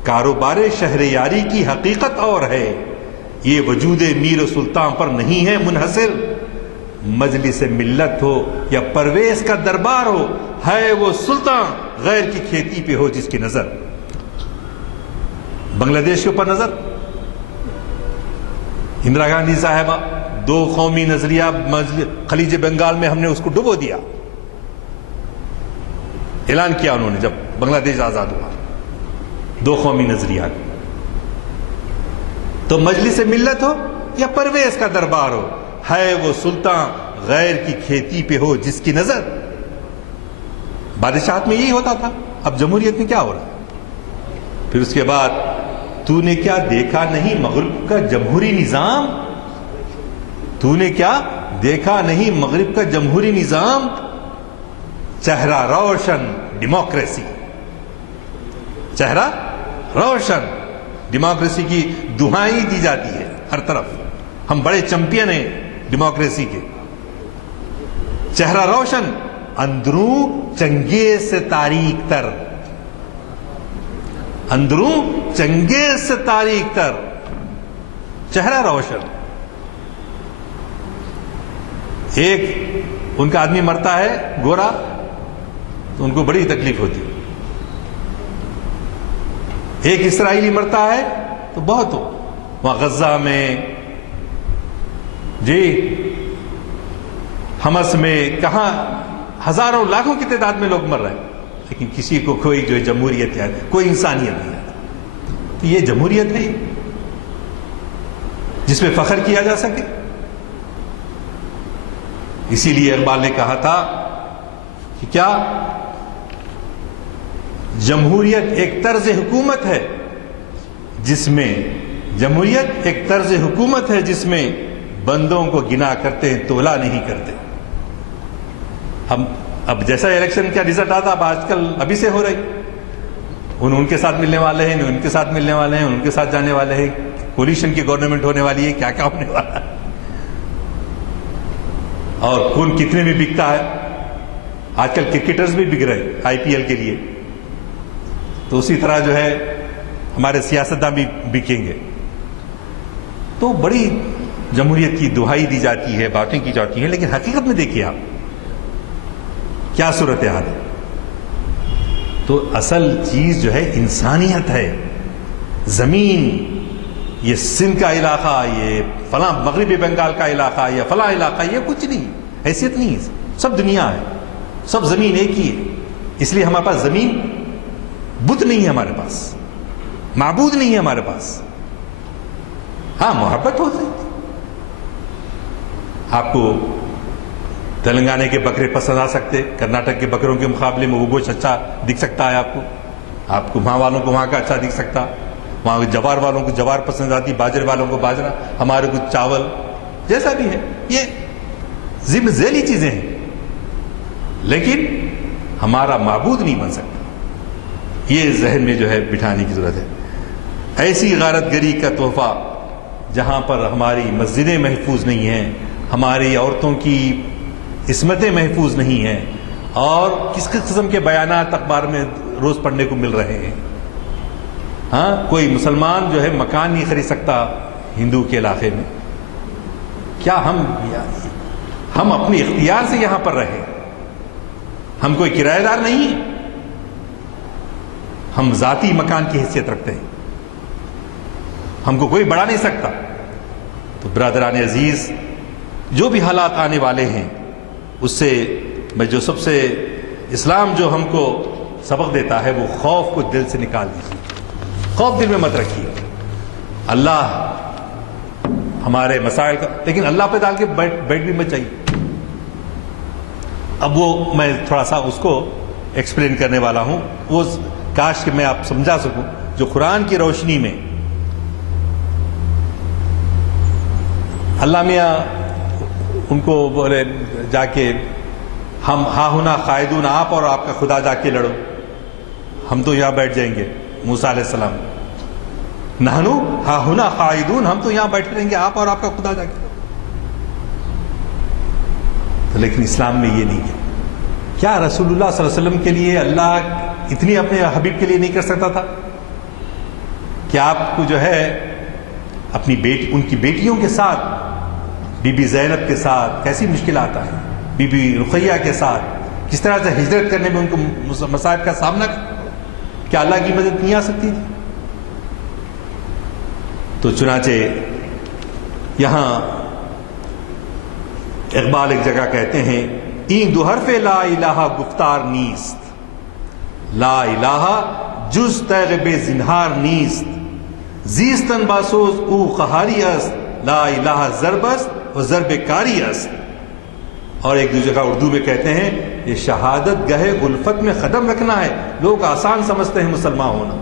کاروبار شہر یاری کی حقیقت اور ہے، یہ وجود میر و سلطان پر نہیں ہے منحصر، مجلس ملت ہو یا پرویز کا دربار ہو، ہے وہ سلطان غیر کی کھیتی پہ ہو جس کی نظر۔ بنگلہ دیش کے اوپر نظر، اندرا گاندھی صاحبہ دو قومی نظریہ خلیج بنگال میں ہم نے اس کو ڈبو دیا، اعلان کیا انہوں نے جب بنگلہ دیش آزاد ہوا، دو قومی نظریہ۔ تو مجلس ملت ہو یا پرویز کا دربار ہو، ہے وہ سلطان غیر کی کھیتی پہ ہو جس کی نظر۔ بادشاہت میں یہی ہوتا تھا، اب جمہوریت میں کیا ہو رہا ہے؟ پھر اس کے بعد تو نے کیا دیکھا نہیں مغرب کا جمہوری نظام، تو نے کیا دیکھا نہیں مغرب کا جمہوری نظام، چہرہ روشن ڈیموکریسی، چہرہ روشن ڈیموکریسی کی دہائی دی جاتی ہے ہر طرف، ہم بڑے چمپئن ہیں ڈیموکریسی کے۔ چہرہ روشن اندروں چنگیز سے تاریک تر، اندروں چنگیز سے تاریک تر، چہرہ روشن۔ ایک ان کا آدمی مرتا ہے گورا تو ان کو بڑی تکلیف ہوتی، ایک اسرائیلی مرتا ہے تو بہت ہو، وہاں غزہ میں جی حماس میں کہاں ہزاروں لاکھوں کی تعداد میں لوگ مر رہے ہیں، لیکن کسی کو کوئی جو جمہوریت ہے، کوئی انسانیت نہیں ہے۔ تو یہ جمہوریت ہے جس میں فخر کیا جا سکے؟ اسی لیے اقبال نے کہا تھا کہ کیا جمہوریت ایک طرز حکومت ہے جس میں، جمہوریت ایک طرز حکومت ہے جس میں بندوں کو گنا کرتے ہیں تولا نہیں کرتے۔ ہم اب جیسا الیکشن کا رزلٹ آتا اب آج کل ابھی سے ہو رہی، ان کے ساتھ ملنے والے ہیں، ان کے ساتھ ملنے والے ہیں، ان کے ساتھ جانے والے ہیں، کولیشن کی گورنمنٹ ہونے والی ہے، کیا کیا ہونے والا ہے، اور کون کتنے میں بکتا ہے۔ آج کل کرکٹرز بھی بک رہے آئی پی ایل کے لیے، تو اسی طرح جو ہے ہمارے سیاستدان بھی بکیں گے۔ تو بڑی جمہوریت کی دہائی دی جاتی ہے، باتیں کی جاتی ہیں، لیکن حقیقت میں دیکھیے آپ کیا صورتحال ہے۔ تو اصل چیز جو ہے انسانیت ہے۔ زمین، یہ سندھ کا علاقہ، یہ فلاں مغربی بنگال کا علاقہ، یہ فلاں علاقہ، یہ کچھ نہیں، حیثیت نہیں ہے، سب دنیا ہے، سب زمین ایک ہی ہے۔ اس لیے ہمارے پاس زمین، بت نہیں ہے ہمارے پاس، معبود نہیں ہے ہمارے پاس۔ ہاں محبت ہو سکتی، آپ کو تلنگانہ کے بکرے پسند آ سکتے، کرناٹک کے بکروں کے مقابلے میں وہ گوشت اچھا دکھ سکتا ہے آپ کو وہاں والوں کو وہاں کا اچھا دکھ سکتا، وہاں جوار والوں کو جوار پسند آتی، باجرے والوں کو باجرہ، ہمارے کو چاول، جیسا بھی ہے، یہ ذمہ ذیلی چیزیں ہیں، لیکن ہمارا معبود نہیں بن سکتا۔ یہ ذہن میں جو ہے بٹھانے کی ضرورت ہے۔ ایسی غارت گری کا تحفہ جہاں پر ہماری مسجدیں محفوظ نہیں ہیں، ہماری عورتوں کی عصمتیں محفوظ نہیں ہیں، اور کس قسم کے بیانات اخبار میں روز پڑھنے کو مل رہے ہیں۔ ہاں کوئی مسلمان جو ہے مکان نہیں خرید سکتا ہندو کے علاقے میں، کیا ہم اپنی اختیار سے یہاں پر رہے؟ ہم کوئی کرایہ دار نہیں ہیں، ہم ذاتی مکان کی حیثیت رکھتے ہیں، ہم کو کوئی بڑھا نہیں سکتا۔ تو برادران عزیز، جو بھی حالات آنے والے ہیں اس سے میں جو سب سے اسلام جو ہم کو سبق دیتا ہے وہ خوف کو دل سے نکال دیجیے، خوف دل میں مت رکھیے۔ اللہ ہمارے مسائل کا، لیکن اللہ پہ ڈال کے بیٹھ بھی مت چاہیے۔ اب وہ میں تھوڑا سا اس کو ایکسپلین کرنے والا ہوں، وہ کاش کہ میں آپ سمجھا سکوں، جو قرآن کی روشنی میں اللہ میاں ان کو بولے جا کے ہم ہا ہونا قائدون، آپ اور آپ کا خدا جا کے لڑو، ہم تو یہاں بیٹھ جائیں گے. موسیٰ علیہ السلام نحنو ہا ہونا قائدون، ہم تو یہاں بیٹھے رہیں گے، آپ اور آپ کا خدا جا کے لڑو. تو لیکن اسلام میں یہ نہیں ہے. کیا رسول اللہ صلی اللہ علیہ وسلم کے لیے اللہ اتنی اپنے حبیب کے لیے نہیں کر سکتا تھا کہ آپ کو جو ہے اپنی ان کی بیٹیوں کے ساتھ، بی بی زینب کے ساتھ کیسی مشکلات آئیں، بی بی رقیہ کے ساتھ کس طرح سے ہجرت کرنے میں ان کو مصائب کا سامنا، کیا اللہ کی مدد نہیں آ سکتی تھی؟ تو چنانچہ یہاں اقبال ایک جگہ کہتے ہیں این دو حرف لا الہ گفتار نیست، لا الہ جز تیغ بے زنہار نیست، زیستن باسوز او قہاری است، لا الہ ضرب است و ضرب کاری است. اور ایک دوسرے کا اردو میں کہتے ہیں یہ شہادت گہے الفت میں قدم رکھنا ہے. لوگ آسان سمجھتے ہیں مسلمان ہونا.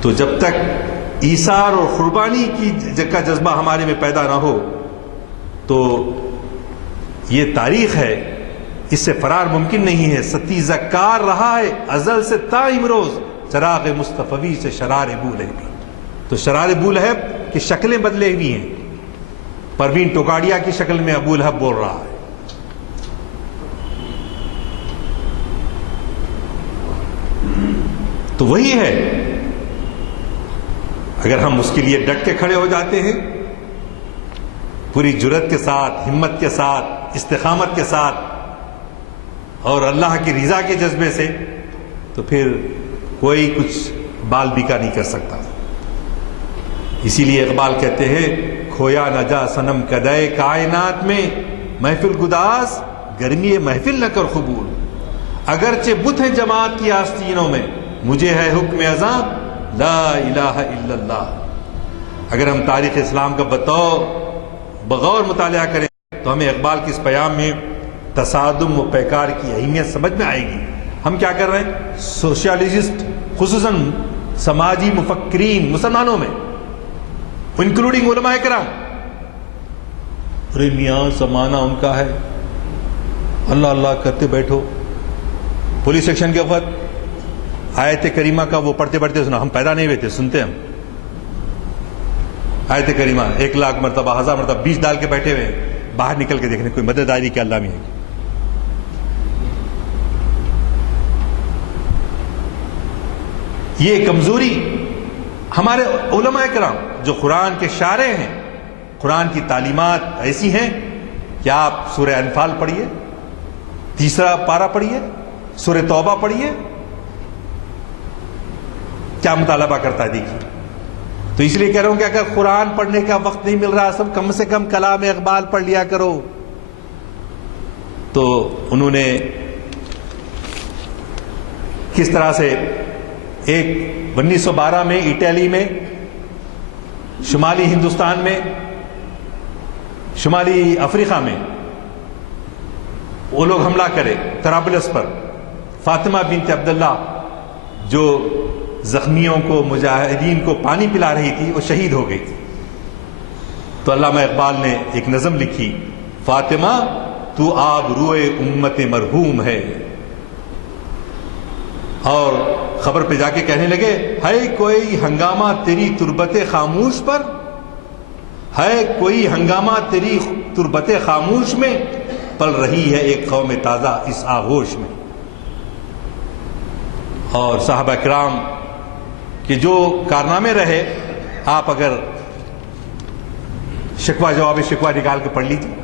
تو جب تک ایثار اور قربانی کا جذبہ ہمارے میں پیدا نہ ہو تو یہ تاریخ ہے، اس سے فرار ممکن نہیں ہے. ستیزہ کار رہا ہے ازل سے تا امروز، چراغ مصطفی سے شرار بولہب. تو شرار بولہب کی شکلیں بدلے ہوئی ہیں. پروین ٹوکاڑیا کی شکل میں ابو لہب بول رہا ہے. تو وہی ہے، اگر ہم اس کے لیے ڈٹ کے کھڑے ہو جاتے ہیں پوری جرأت کے ساتھ، ہمت کے ساتھ، استقامت کے ساتھ اور اللہ کی رضا کے جذبے سے، تو پھر کوئی کچھ بال بیکا نہیں کر سکتا. اسی لیے اقبال کہتے ہیں کھویا نہ جا صنم کدے کائنات میں، محفل گداز گرمی محفل نہ کر قبول. اگرچہ بت ہیں جماعت کی آستینوں میں، مجھے ہے حکم ازاں لا الہ الا اللہ. اگر ہم تاریخ اسلام کا بغور مطالعہ کریں تو ہمیں اقبال کے اس پیام میں تصادم و پیکار کی اہمیت سمجھ میں آئے گی. ہم کیا کر رہے ہیں؟ سوشیالسٹ، خصوصاً سماجی مفکرین مسلمانوں میں، انکلوڈنگ علماء کرام، ارے میاں زمانہ ان کا ہے، اللہ اللہ کرتے بیٹھو. پولیس ایکشن کے وقت آیت کریمہ کا وہ پڑھتے پڑھتے سنا، ہم پیدا نہیں ہوئے تھے، سنتے ہم آیت کریمہ 1,00,000 مرتبہ 1000 مرتبہ 20 ڈال کے بیٹھے ہوئے، باہر نکل کے دیکھنے کوئی مدد آئی کہ اللہ میں ہے. یہ کمزوری ہمارے علماء کرام جو قرآن کے شارع ہیں، قرآن کی تعلیمات ایسی ہیں کہ آپ سورہ انفال پڑھیے، 3 پارہ پڑھیے، سورہ توبہ پڑھیے، کیا مطالبہ کرتا ہے دیکھیے. تو اس لیے کہہ رہا ہوں کہ اگر قرآن پڑھنے کا وقت نہیں مل رہا، سب کم سے کم کلام اقبال پڑھ لیا کرو. تو انہوں نے کس طرح سے 1912 میں اٹلی میں، شمالی ہندوستان میں، شمالی افریقہ میں وہ لوگ حملہ کرے طرابلس پر. فاطمہ بنت عبداللہ جو زخمیوں کو، مجاہدین کو پانی پلا رہی تھی، وہ شہید ہو گئی تھی. تو علامہ اقبال نے ایک نظم لکھی، فاطمہ تو آب روئے امت مرحوم ہے. اور خبر پہ جا کے کہنے لگے، ہے کوئی ہنگامہ تیری تربت خاموش پر، ہے کوئی ہنگامہ تیری تربت خاموش میں، پل رہی ہے ایک قوم تازہ اس آغوش میں. اور صحابہ کرام کہ جو کارنامے رہے، آپ اگر شکوہ جواب شکوہ نکال کے پڑھ لیجیے.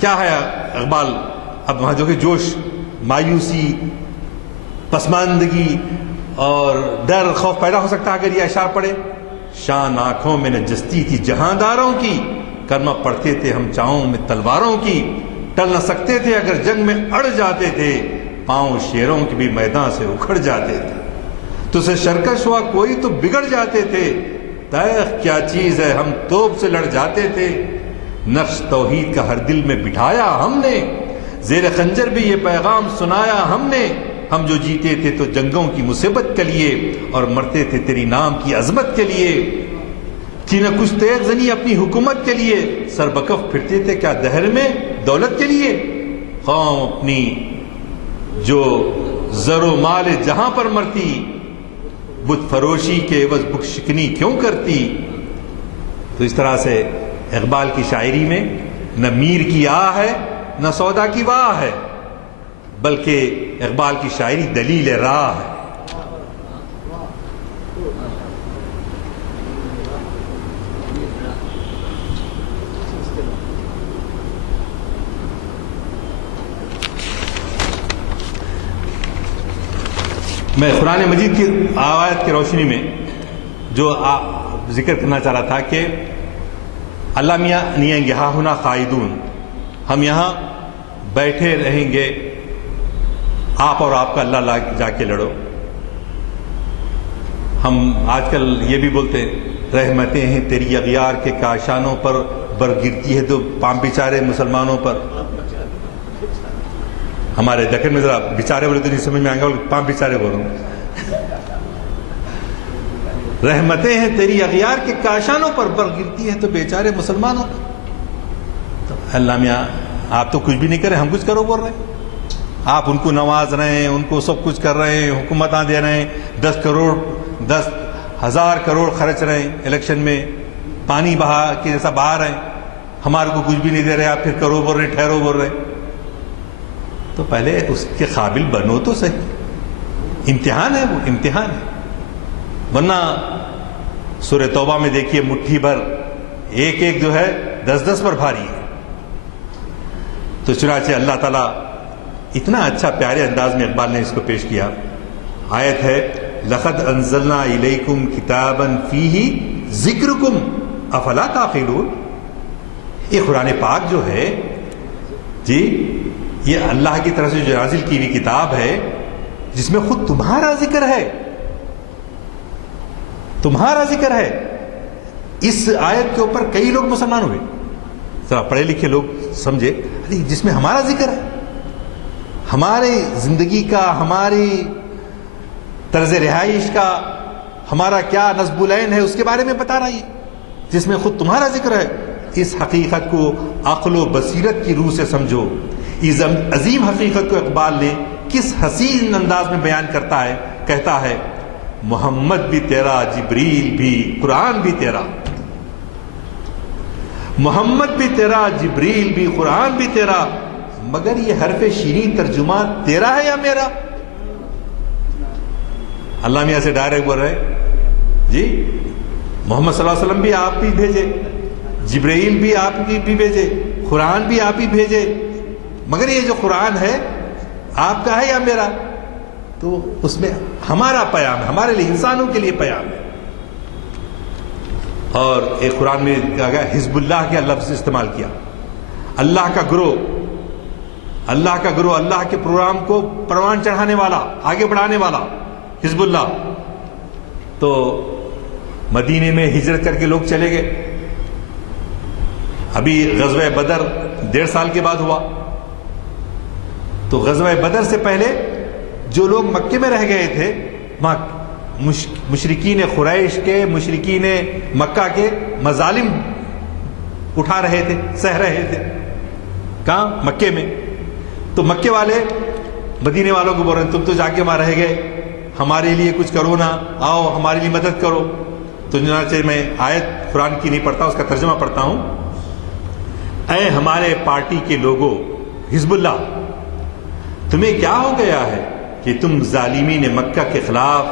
کیا ہے اقبال اب وہاں جو کہ جوش، مایوسی، پسماندگی اور ڈر خوف پیدا ہو سکتا ہے اگر یہ اشعار پڑھے. شان آنکھوں میں نجستی تھی جہانداروں کی، کلمہ پڑھتے تھے ہم چاہوں میں تلواروں کی، ٹل نہ سکتے تھے اگر جنگ میں اڑ جاتے تھے، پاؤں شیروں کے بھی میدان سے اکھڑ جاتے تھے. تو سے شرکش ہوا کوئی تو بگڑ جاتے تھے، تیغ کیا چیز ہے ہم توپ سے لڑ جاتے تھے. نقش توحید کا ہر دل میں بٹھایا ہم نے، زیر خنجر بھی یہ پیغام سنایا ہم نے، ہم جو جیتے تھے تو جنگوں کی مصیبت کے لیے اور مرتے تھے تیری نام کی عظمت کے لیے، کی نہ کچھ تیغ زنی اپنی حکومت کے لیے، سر بکف پھرتے تھے کیا دہر میں دولت کے لیے، قوم اپنی جو زر و مال جہاں پر مرتی، بت فروشی کے عوض بت شکنی کیوں کرتی۔ تو اس طرح سے اقبال کی شاعری میں نہ میر کی آہ ہے نہ سودا کی واہ ہے، بلکہ اقبال کی شاعری دلیل راہ ہے۔ میں قرآن مجید کی آیات کی روشنی میں جو ذکر کرنا چاہ رہا تھا کہ اللہ میاں نیئیں گے ہاں ہونا قائدون، ہم یہاں بیٹھے رہیں گے، آپ اور آپ کا اللہ جا کے لڑو۔ ہم آج کل یہ بھی بولتے ہیں رحمتیں ہیں تیری اغیار کے کاشانوں پر، برگرتی ہے تو پام بیچارے مسلمانوں پر۔ ہمارے دکن میں ذرا بیچارے بولے تو نہیں سمجھ میں آئیں گا، پام بیچارے بول رہا ہوں۔ رحمتیں ہیں تیری اغیار کے کاشانوں پر، برگرتی ہے تو بیچارے مسلمانوں پر۔ اللہ میاں آپ تو کچھ بھی نہیں کرے، ہم کچھ کرو بول رہے ہیں۔ آپ ان کو نواز رہے ہیں، ان کو سب کچھ کر رہے ہیں، حکومتاں دے رہے ہیں، 10,000 کروڑ خرچ رہے ہیں الیکشن میں، پانی بہا کے جیسا بہا رہے ہیں، ہمارے کو کچھ بھی نہیں دے رہے، آپ پھر کرو بول رہے ہیں، ٹھہرو بول رہے ہیں۔ تو پہلے اس کے قابل بنو تو صحیح، امتحان ہے، وہ امتحان ہے۔ ورنہ سورہ توبہ میں دیکھیے مٹھی بھر ایک ایک جو ہے 10 پر بھاری ہے۔ تو چنانچہ اللہ تعالیٰ اتنا اچھا پیارے انداز میں اقبال نے اس کو پیش کیا۔ آیت ہے لَقَدْ أَنزَلْنَا إِلَيْكُمْ كِتَابًا فِيهِ ذِكْرُكُمْ أَفَلَا تَعْقِلُونَ۔ یہ قرآن پاک جو ہے جی، یہ اللہ کی طرف سے جو نازل کی ہوئی کتاب ہے جس میں خود تمہارا ذکر ہے، تمہارا ذکر ہے۔ اس آیت کے اوپر کئی لوگ مسلمان ہوئے، ذرا پڑھے لکھے لوگ سمجھے، جس میں ہمارا ذکر ہے، ہماری زندگی کا، ہماری طرز رہائش کا، ہمارا کیا نصب العین ہے اس کے بارے میں بتا رہا ہے، جس میں خود تمہارا ذکر ہے۔ اس حقیقت کو عقل و بصیرت کی روح سے سمجھو۔ اس عظیم حقیقت کو اقبال نے کس حسین انداز میں بیان کرتا ہے، کہتا ہے محمد بھی تیرا، جبریل بھی، قرآن بھی تیرا، محمد بھی تیرا، جبریل بھی، قرآن بھی تیرا، مگر یہ حرف شیریں ترجمہ تیرا ہے یا میرا؟ اللہ میاں سے ڈائریکٹ بول رہے جی، محمد صلی اللہ علیہ وسلم بھی آپ ہی بھیجے، جبرائیل بھی آپ بھی بھیجے، قرآن بھی آپ ہی بھیجے، مگر یہ جو قرآن ہے آپ کا ہے یا میرا؟ تو اس میں ہمارا پیام ہے، ہمارے لیے، انسانوں کے لیے پیام ہے۔ اور ایک قرآن میں کہا گیا حزب اللہ کا لفظ استعمال کیا، اللہ کا گروہ، اللہ کا گروہ، اللہ کے پروگرام کو پروان چڑھانے والا، آگے بڑھانے والا، حزب اللہ۔ تو مدینے میں ہجرت کر کے لوگ چلے گئے۔ ابھی غزوہ بدر 1.5 سال کے بعد ہوا، تو غزوہ بدر سے پہلے جو لوگ مکے میں رہ گئے تھے، وہاں مشرکین قریش کے، مشرکین مکہ کے مظالم اٹھا رہے تھے، سہ رہے تھے، کہاں؟ مکے میں۔ تو مکے والے مدینے والوں کو بول رہے ہیں تم تو جا کے وہاں رہ گئے، ہمارے لیے کچھ کرو نا، آؤ ہمارے لیے مدد کرو۔ تو چنانچہ میں آیت قرآن کی نہیں پڑھتا، اس کا ترجمہ پڑھتا ہوں۔ اے ہمارے پارٹی کے لوگوں، حزب اللہ، تمہیں کیا ہو گیا ہے کہ تم ظالمین مکہ کے خلاف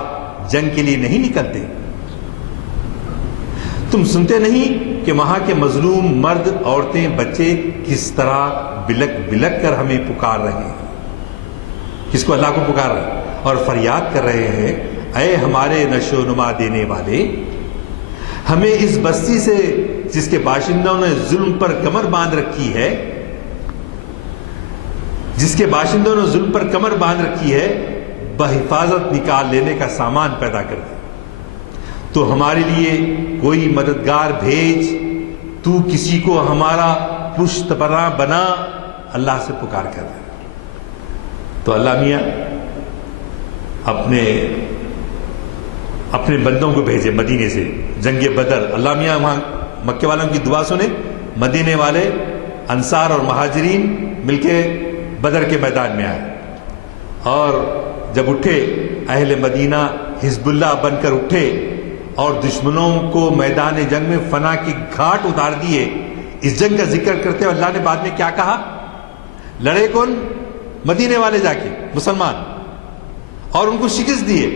جنگ کے لیے نہیں نکلتے؟ تم سنتے نہیں کہ وہاں کے مظلوم مرد، عورتیں، بچے کس طرح بلک بلک کر ہمیں پکار رہے ہیں؟ کس کو؟ اللہ کو پکار رہے ہیں اور فریاد کر رہے ہیں اے ہمارے نشو و نما دینے والے، ہمیں اس بستی سے جس کے باشندوں نے ظلم پر کمر باندھ رکھی ہے، جس کے باشندوں نے ظلم پر کمر باندھ رکھی ہے، بحفاظت نکال لینے کا سامان پیدا کر دے، تو ہمارے لیے کوئی مددگار بھیج، تو کسی کو ہمارا پشت پناہ بنا۔ اللہ سے پکار کر رہے ہیں۔ تو اللہ میاں اپنے بندوں کو بھیجے مدینے سے جنگ بدر. اللہ میاں وہاں مکے والوں کی دعا سنے, مدینے والے انصار اور مہاجرین مل کے بدر کے میدان میں آئے, اور جب اٹھے اہل مدینہ حزب اللہ بن کر اٹھے اور دشمنوں کو میدان جنگ میں فنا کی گھاٹ اتار دیے. اس جنگ کا ذکر کرتے ہوئے اللہ نے بعد میں کیا کہا؟ لڑے کون؟ مدینے والے جا کے مسلمان, اور ان کو شکست دیے.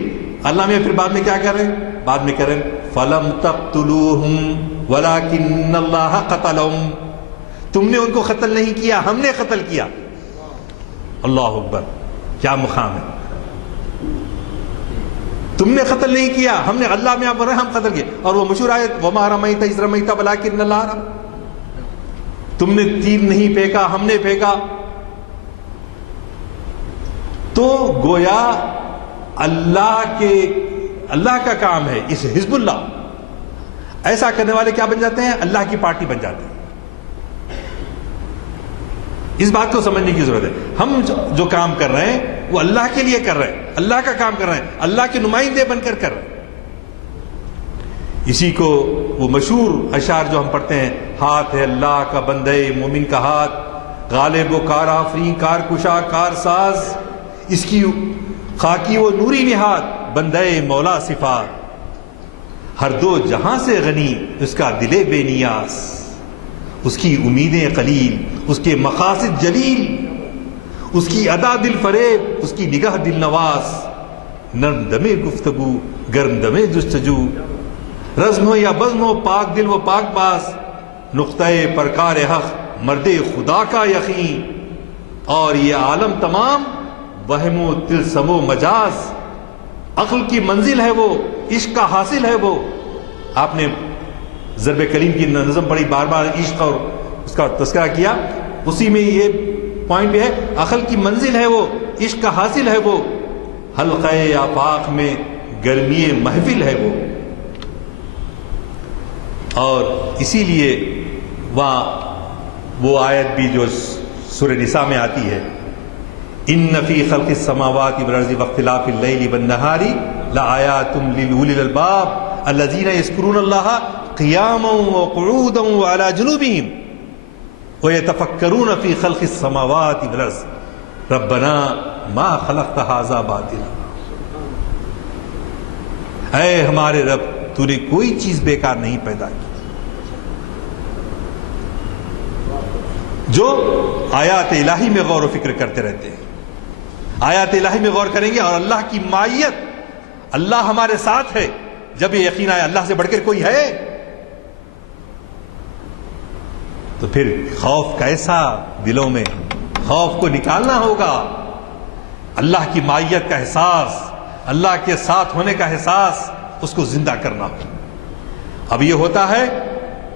اللہ میں پھر بعد میں کیا کر رہے ہیں؟ بعد میں کہہ رہے ہیں فَلَمْ تَقْتُلُوهُمْ وَلَكِنَّ اللَّهَ قَتَلَهُمْ, تم نے ان کو قتل نہیں کیا, ہم نے قتل کیا. اللہ اکبر, کیا مقام ہے. تم نے قتل نہیں کیا, ہم نے, اللہ میں آپ بول رہے ہیں ہم قتل کیے. اور وہ مشہور آیت وَمَا رَمَيْتَ إِذْ رَمَيْتَ وَلَكِنَّ اللَّهَ رَمَى, تم نے تیر نہیں پھینکا, ہم نے پھینکا. تو گویا اللہ کا کام ہے. اس حزب اللہ ایسا کرنے والے کیا بن جاتے ہیں؟ اللہ کی پارٹی بن جاتے ہیں. اس بات کو سمجھنے کی ضرورت ہے. ہم جو کام کر رہے ہیں وہ اللہ کے لیے کر رہے ہیں, اللہ کا کام کر رہے ہیں, اللہ کے نمائندے بن کر کر رہے ہیں. اسی کو وہ مشہور اشعار جو ہم پڑھتے ہیں, ہاتھ ہے اللہ کا بندے مومن کا ہاتھ, غالب و کار آفرین کار کشا کار ساز, اس کی خاکی و نوری نہاد بندے مولا صفات, ہر دو جہاں سے غنی اس کا دل بے نیاز, اس کی امیدیں قلیل اس کے مقاصد جلیل, اس کی ادا دل فریب اس کی نگاہ دل نواز, نرم دمے گفتگو گرم دمے جستجو, رزم ہو یا بزم ہو پاک دل و پاک باز, نقطۂ پرکار حق مرد خدا کا یقین, اور یہ عالم تمام وہم و تلسم و مجاز, عقل کی منزل ہے وہ, عشق کا حاصل ہے وہ. آپ نے ضرب کلیم کی نظم پڑھی, بار بار عشق اور اس کا تذکرہ کیا, اسی میں یہ پوائنٹ بھی ہے, عقل کی منزل ہے وہ, عشق کا حاصل ہے وہ, حلقہ آفاق میں گرمی محفل ہے وہ. اور اسی لیے وہاں وہ آیت بھی جو سورہ نساء میں آتی ہے, ان فی خلق السماوات والارض واختلاف اللیل والنہار لآیات لأولی الالباب الذین یذکرون اللہ قیاما وقعودا وعلی جنوبہم ویتفکرون فی خلق السماوات والارض ربنا ما خلقت ھذا باطلا. اے ہمارے رب, تو نے کوئی چیز بیکار نہیں پیدا کی. جو آیات الہی میں غور و فکر کرتے رہتے ہیں, آیات الہی میں غور کریں گے, اور اللہ کی معیت, اللہ ہمارے ساتھ ہے, جب یہ یقین آئے اللہ سے بڑھ کر کوئی ہے, تو پھر خوف کیسا دلوں میں, خوف کو نکالنا ہوگا. اللہ کی معیت کا احساس, اللہ کے ساتھ ہونے کا احساس, اس کو زندہ کرنا ہوگا. اب یہ ہوتا ہے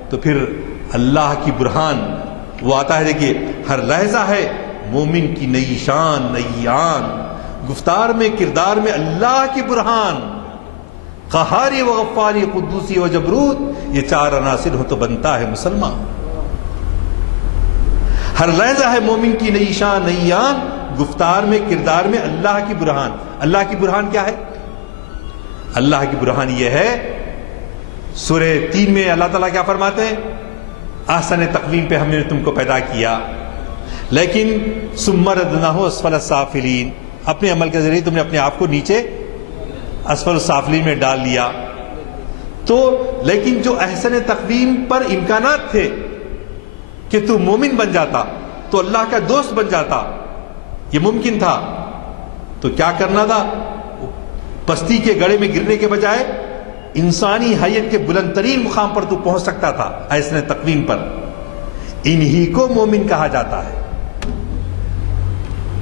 تو پھر اللہ کی برہان وہ آتا ہے. دیکھیے ہر لحظہ ہے مومن کی نئی شان نئی آن, گفتار میں کردار میں اللہ کی برہان, قہاری و غفاری قدوسی و جبروت, یہ چار عناصر ہو تو بنتا ہے مسلمان. ہر لحظہ ہے مومن کی نئی شان نئی آن, گفتار میں کردار میں اللہ کی برہان. اللہ کی برہان کیا ہے؟ اللہ کی برہان یہ ہے, سورہ 3 میں اللہ تعالیٰ کیا فرماتے ہیں؟ احسن تقویم پہ ہم نے تم کو پیدا کیا, لیکن ثم رددناہ اسفل السافلین, اپنے عمل کے ذریعے تم نے اپنے آپ کو نیچے اسفل السافلین میں ڈال لیا. تو لیکن جو احسن تقویم پر امکانات تھے کہ تو مومن بن جاتا, تو اللہ کا دوست بن جاتا, یہ ممکن تھا. تو کیا کرنا تھا؟ پستی کے گڑھے میں گرنے کے بجائے انسانی حیت کے بلند ترین مقام پر تو پہنچ سکتا تھا احسن تقویم پر. انہی کو مومن کہا جاتا ہے.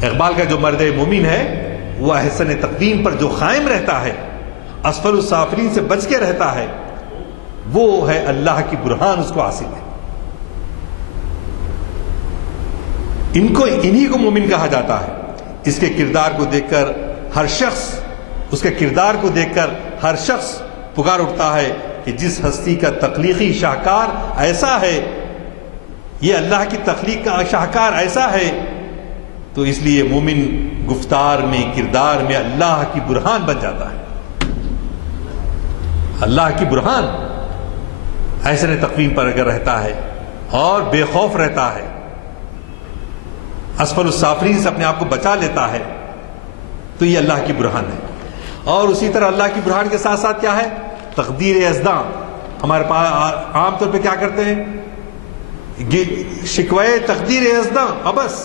اقبال کا جو مرد مومن ہے وہ احسن تقویم پر جو قائم رہتا ہے, اسفل السافلین سے بچ کے رہتا ہے, وہ ہے اللہ کی برہان, اس کو حاصل ہے. انہی کو مومن کہا جاتا ہے. اس کے کردار کو دیکھ کر ہر شخص, اس کے کردار کو دیکھ کر ہر شخص پکار اٹھتا ہے کہ جس ہستی کا تخلیقی شاہکار ایسا ہے, یہ اللہ کی تخلیق کا شاہکار ایسا ہے, تو تو اس لیے مومن گفتار میں کردار میں اللہ کی برہان بن جاتا ہے. اللہ کی برہان ایسے تقویم پر اگر رہتا ہے اور بے خوف رہتا ہے، اسفل السافلین سے اپنے آپ کو بچا لیتا ہے، تو یہ اللہ کی برہان ہے. اور اسی طرح اللہ کی برہان کے ساتھ ساتھ کیا ہے؟ تقدیر ازداں. ہمارے پاس عام طور پہ کیا کرتے ہیں؟ شکوائے تقدیر ازداں. ابس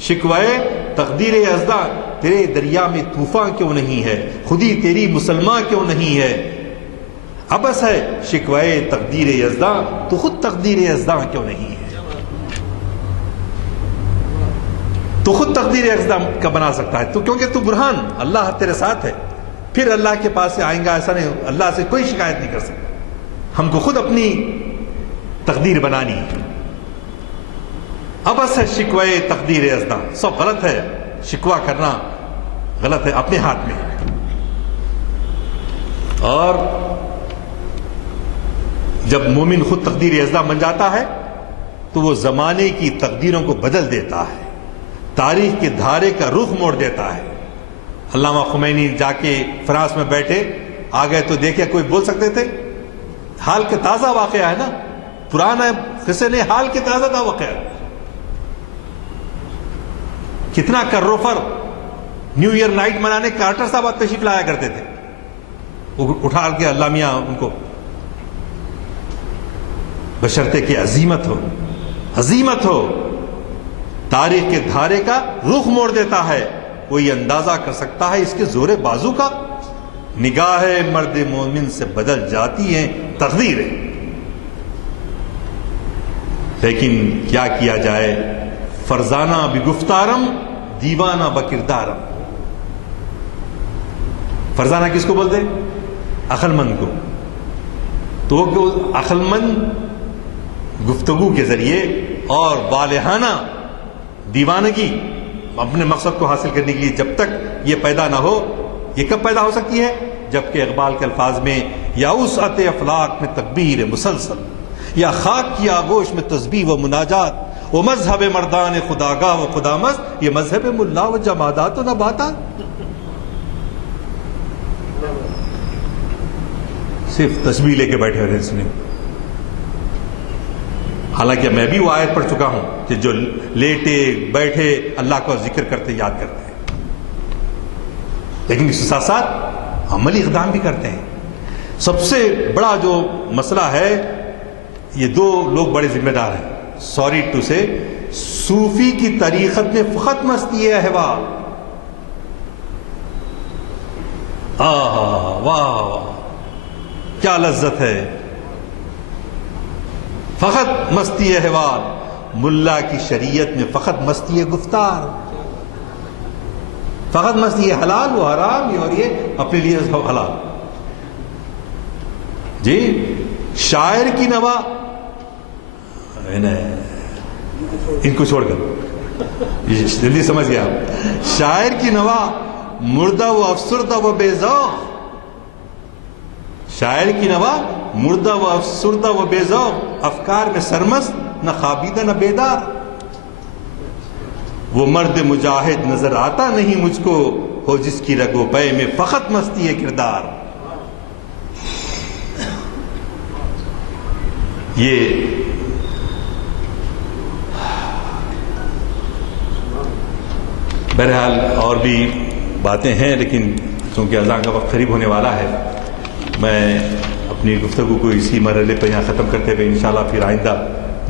شکوائے تقدیر ازداں، تیرے دریا میں طوفان کیوں نہیں ہے، خودی تیری مسلمان کیوں نہیں ہے. ابس ہے شکوائے تقدیر ازداں، تو خود تقدیر ازداں کیوں نہیں ہے. تو خود تقدیر ازداں کا بنا سکتا ہے، تو کیونکہ تو برہان، اللہ تیرے ساتھ ہے. پھر اللہ کے پاس سے آئیں گا، ایسا نہیں، اللہ سے کوئی شکایت نہیں کر سکتا. ہم کو خود اپنی تقدیر بنانی ہے. ابس ہے شکوائے تقدیر ازداں. سب غلط ہے، شکوہ کرنا غلط ہے، اپنے ہاتھ میں. اور جب مومن خود تقدیر ازداں بن جاتا ہے تو وہ زمانے کی تقدیروں کو بدل دیتا ہے، تاریخ کے دھارے کا رخ موڑ دیتا ہے. علامہ خمینی جا کے فرانس میں بیٹھے، آ گئے تو دیکھے کوئی بول سکتے تھے؟ حال کے تازہ واقعہ ہے نا، پرانا قصے نے حال کے تازہ کا واقعہ. کتنا کروفر نیو ایئر نائٹ منانے کارٹر صاحب تشریف لایا کرتے تھے، وہ اٹھا کے اللہ میاں ان کو، بشرطے کہ عزیمت ہو. عزیمت ہو، تاریخ کے دھارے کا رخ موڑ دیتا ہے. کوئی اندازہ کر سکتا ہے اس کے زور بازو کا؟ نگاہ مرد مومن سے بدل جاتی ہیں تقدیریں. لیکن کیا کیا جائے؟ فرزانہ بگفتارم دیوانہ بکردارم. فرزانہ کس کو بولتے؟ عقل مند کو. تو عقل مند گفتگو کے ذریعے اور بالغانہ دیوانگی اپنے مقصد کو حاصل کرنے کے لیے جب تک یہ پیدا نہ ہو، یہ کب پیدا ہو سکتی ہے؟ جبکہ اقبال کے الفاظ میں یا وسعت افلاک میں تکبیر مسلسل، یا خاک کی آغوش میں تسبیح و مناجات، وہ مذہب مردان خداگاہ و خدامست، یہ مذہب ملا و جمادات و نباتات. صرف تسبیح لے کے بیٹھے ہوئے اس میں. حالانکہ میں بھی وہ آیت پڑھ چکا ہوں کہ جو لیٹے بیٹھے اللہ کو ذکر کرتے یاد کرتے ہیں، لیکن اس کے ساتھ ساتھ عملی اقدام بھی کرتے ہیں. سب سے بڑا جو مسئلہ ہے، یہ دو لوگ بڑے ذمہ دار ہیں. سوری ٹو سے، صوفی کی طریقت میں فقط مستی ہے ہوا. واہ کیا لذت ہے، فقط مستی ہے حوال. ملا کی شریعت میں فقط مستی ہے گفتار، فقط مستی ہے حلال و حرام، اور یہ اپنے لیے حلال. جی شاعر کی نوا، ان کو چھوڑ کر جلدی سمجھ گیا. شاعر کی نوا مردہ و افسردہ و بے ذوق. شاعر کی نوا مردہ و افسردہ و بے ذوق، افکار میں سرمست، نہ خوابیدہ نہ بیدار. وہ مرد مجاہد نظر آتا نہیں مجھ کو، ہو جس کی رگ و پے میں فقط مستی ہے کردار. یہ بہرحال اور بھی باتیں ہیں، لیکن چونکہ اذان کا وقت قریب ہونے والا ہے، میں اپنی گفتگو کو اسی مرحلے پر یہاں ختم کرتے ہوئے انشاءاللہ پھر آئندہ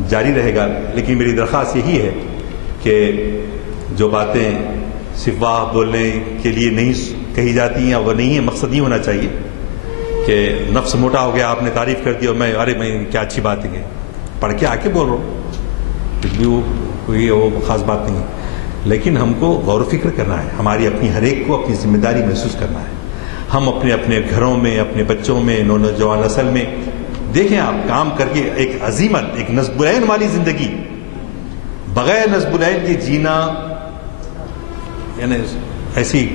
جاری رہے گا. لیکن میری درخواست یہی ہے کہ جو باتیں صرف واہ بولنے کے لیے نہیں کہی جاتی ہیں، وہ نہیں ہے. مقصد یہ ہونا چاہیے کہ نفس موٹا ہو گیا، آپ نے تعریف کر دی اور میں کیا اچھی بات ہے، پڑھ کے آ کے بول رہا ہوں، پھر بھی وہ خاص بات نہیں ہے. لیکن ہم کو غور و فکر کرنا ہے، ہماری اپنی ہر ایک کو اپنی ذمہ داری محسوس کرنا ہے. ہم اپنے اپنے گھروں میں، اپنے بچوں میں، نوجوان نسل میں دیکھیں، آپ کام کر کے ایک عزیمت، ایک نصب العین والی زندگی، بغیر نصب العین کے جینا یعنی ایسی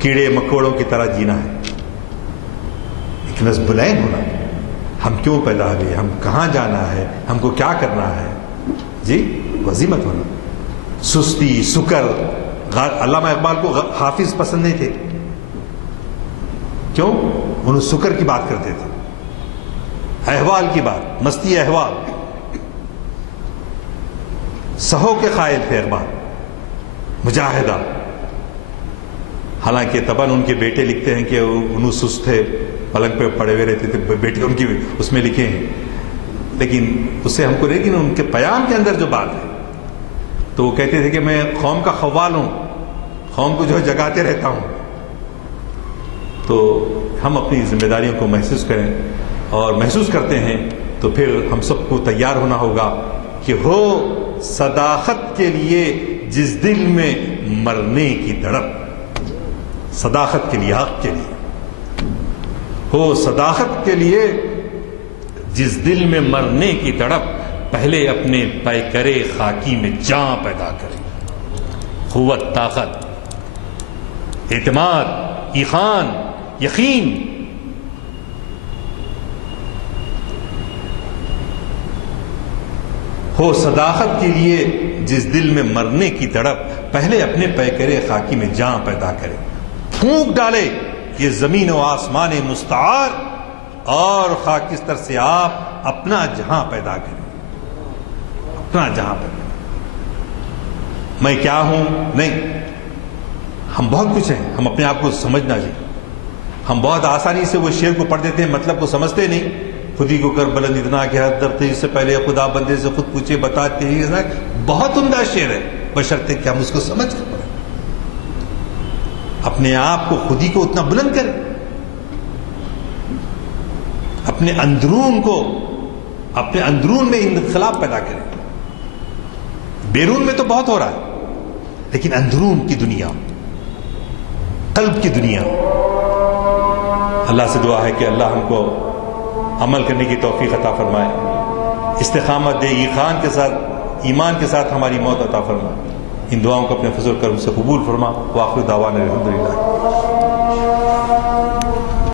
کیڑے مکوڑوں کی طرح جینا ہے. ایک نصب العین ہونا، ہم کیوں پیدا ہوئے، ہم کہاں جانا ہے، ہم کو کیا کرنا ہے، جی عزیمت ہونا. سستی، سکر. علامہ اقبال کو حافظ پسند نہیں تھے. کیوں؟ انہوں سکر کی بات کرتے تھے، احوال کی بات، مستی احوال. سہو کے قائل تھے اقبال، مجاہدہ. حالانکہ طبعاً ان کے بیٹے لکھتے ہیں کہ انہوں سست تھے، پلنگ پہ پڑے ہوئے رہتے تھے، بیٹے ان کی اس میں لکھے ہیں. لیکن اس سے ہم کو لیکن ان کے پیام کے اندر جو بات ہے، تو وہ کہتے تھے کہ میں قوم کا خوال ہوں، قوم کو جو جگاتے رہتا ہوں. تو ہم اپنی ذمہ داریوں کو محسوس کریں، اور محسوس کرتے ہیں تو پھر ہم سب کو تیار ہونا ہوگا کہ ہو صداقت کے لیے جس دل میں مرنے کی تڑپ، صداقت کے لیے، حق کے لیے، ہو صداقت کے لیے جس دل میں مرنے کی تڑپ، پہلے اپنے پیکرے خاکی میں جان پیدا کرے. قوت، طاقت، اعتماد، ایقان، یقین. ہو صداقت کے لیے جس دل میں مرنے کی تڑپ، پہلے اپنے پیکرے خاکی میں جان پیدا کرے. پھونک ڈالے یہ زمین و آسمان مستعار، اور خاکستر سے آپ اپنا جہاں پیدا کریں، اپنا جہاں پیدا کریں. میں کیا ہوں؟ نہیں، ہم بہت کچھ ہیں. ہم اپنے آپ کو سمجھنا چاہیے. ہم بہت آسانی سے وہ شعر کو پڑھ دیتے ہیں، مطلب کو سمجھتے نہیں. خودی کو کر بلند اتنا کہ حد درتے اس سے پہلے خدا بندے سے خود پوچھے بتاتے ہی. بہت عمدہ شعر ہے، بشرطے کہ ہم اس کو سمجھ کر پڑھیں. اپنے آپ کو، خودی کو اتنا بلند کریں، اپنے اندرون کو، اپنے اندرون میں انقلاب پیدا کریں. بیرون میں تو بہت ہو رہا ہے، لیکن اندرون کی دنیا، قلب کی دنیا. اللہ سے دعا ہے کہ اللہ ہم کو عمل کرنے کی توفیق عطا فرمائے، استقامت دے، ایمان کے ساتھ ہماری موت عطا فرمائے. ان دعاؤں کو اپنے فضل کرم سے قبول فرما. وآخر دعوانا الحمدللہ.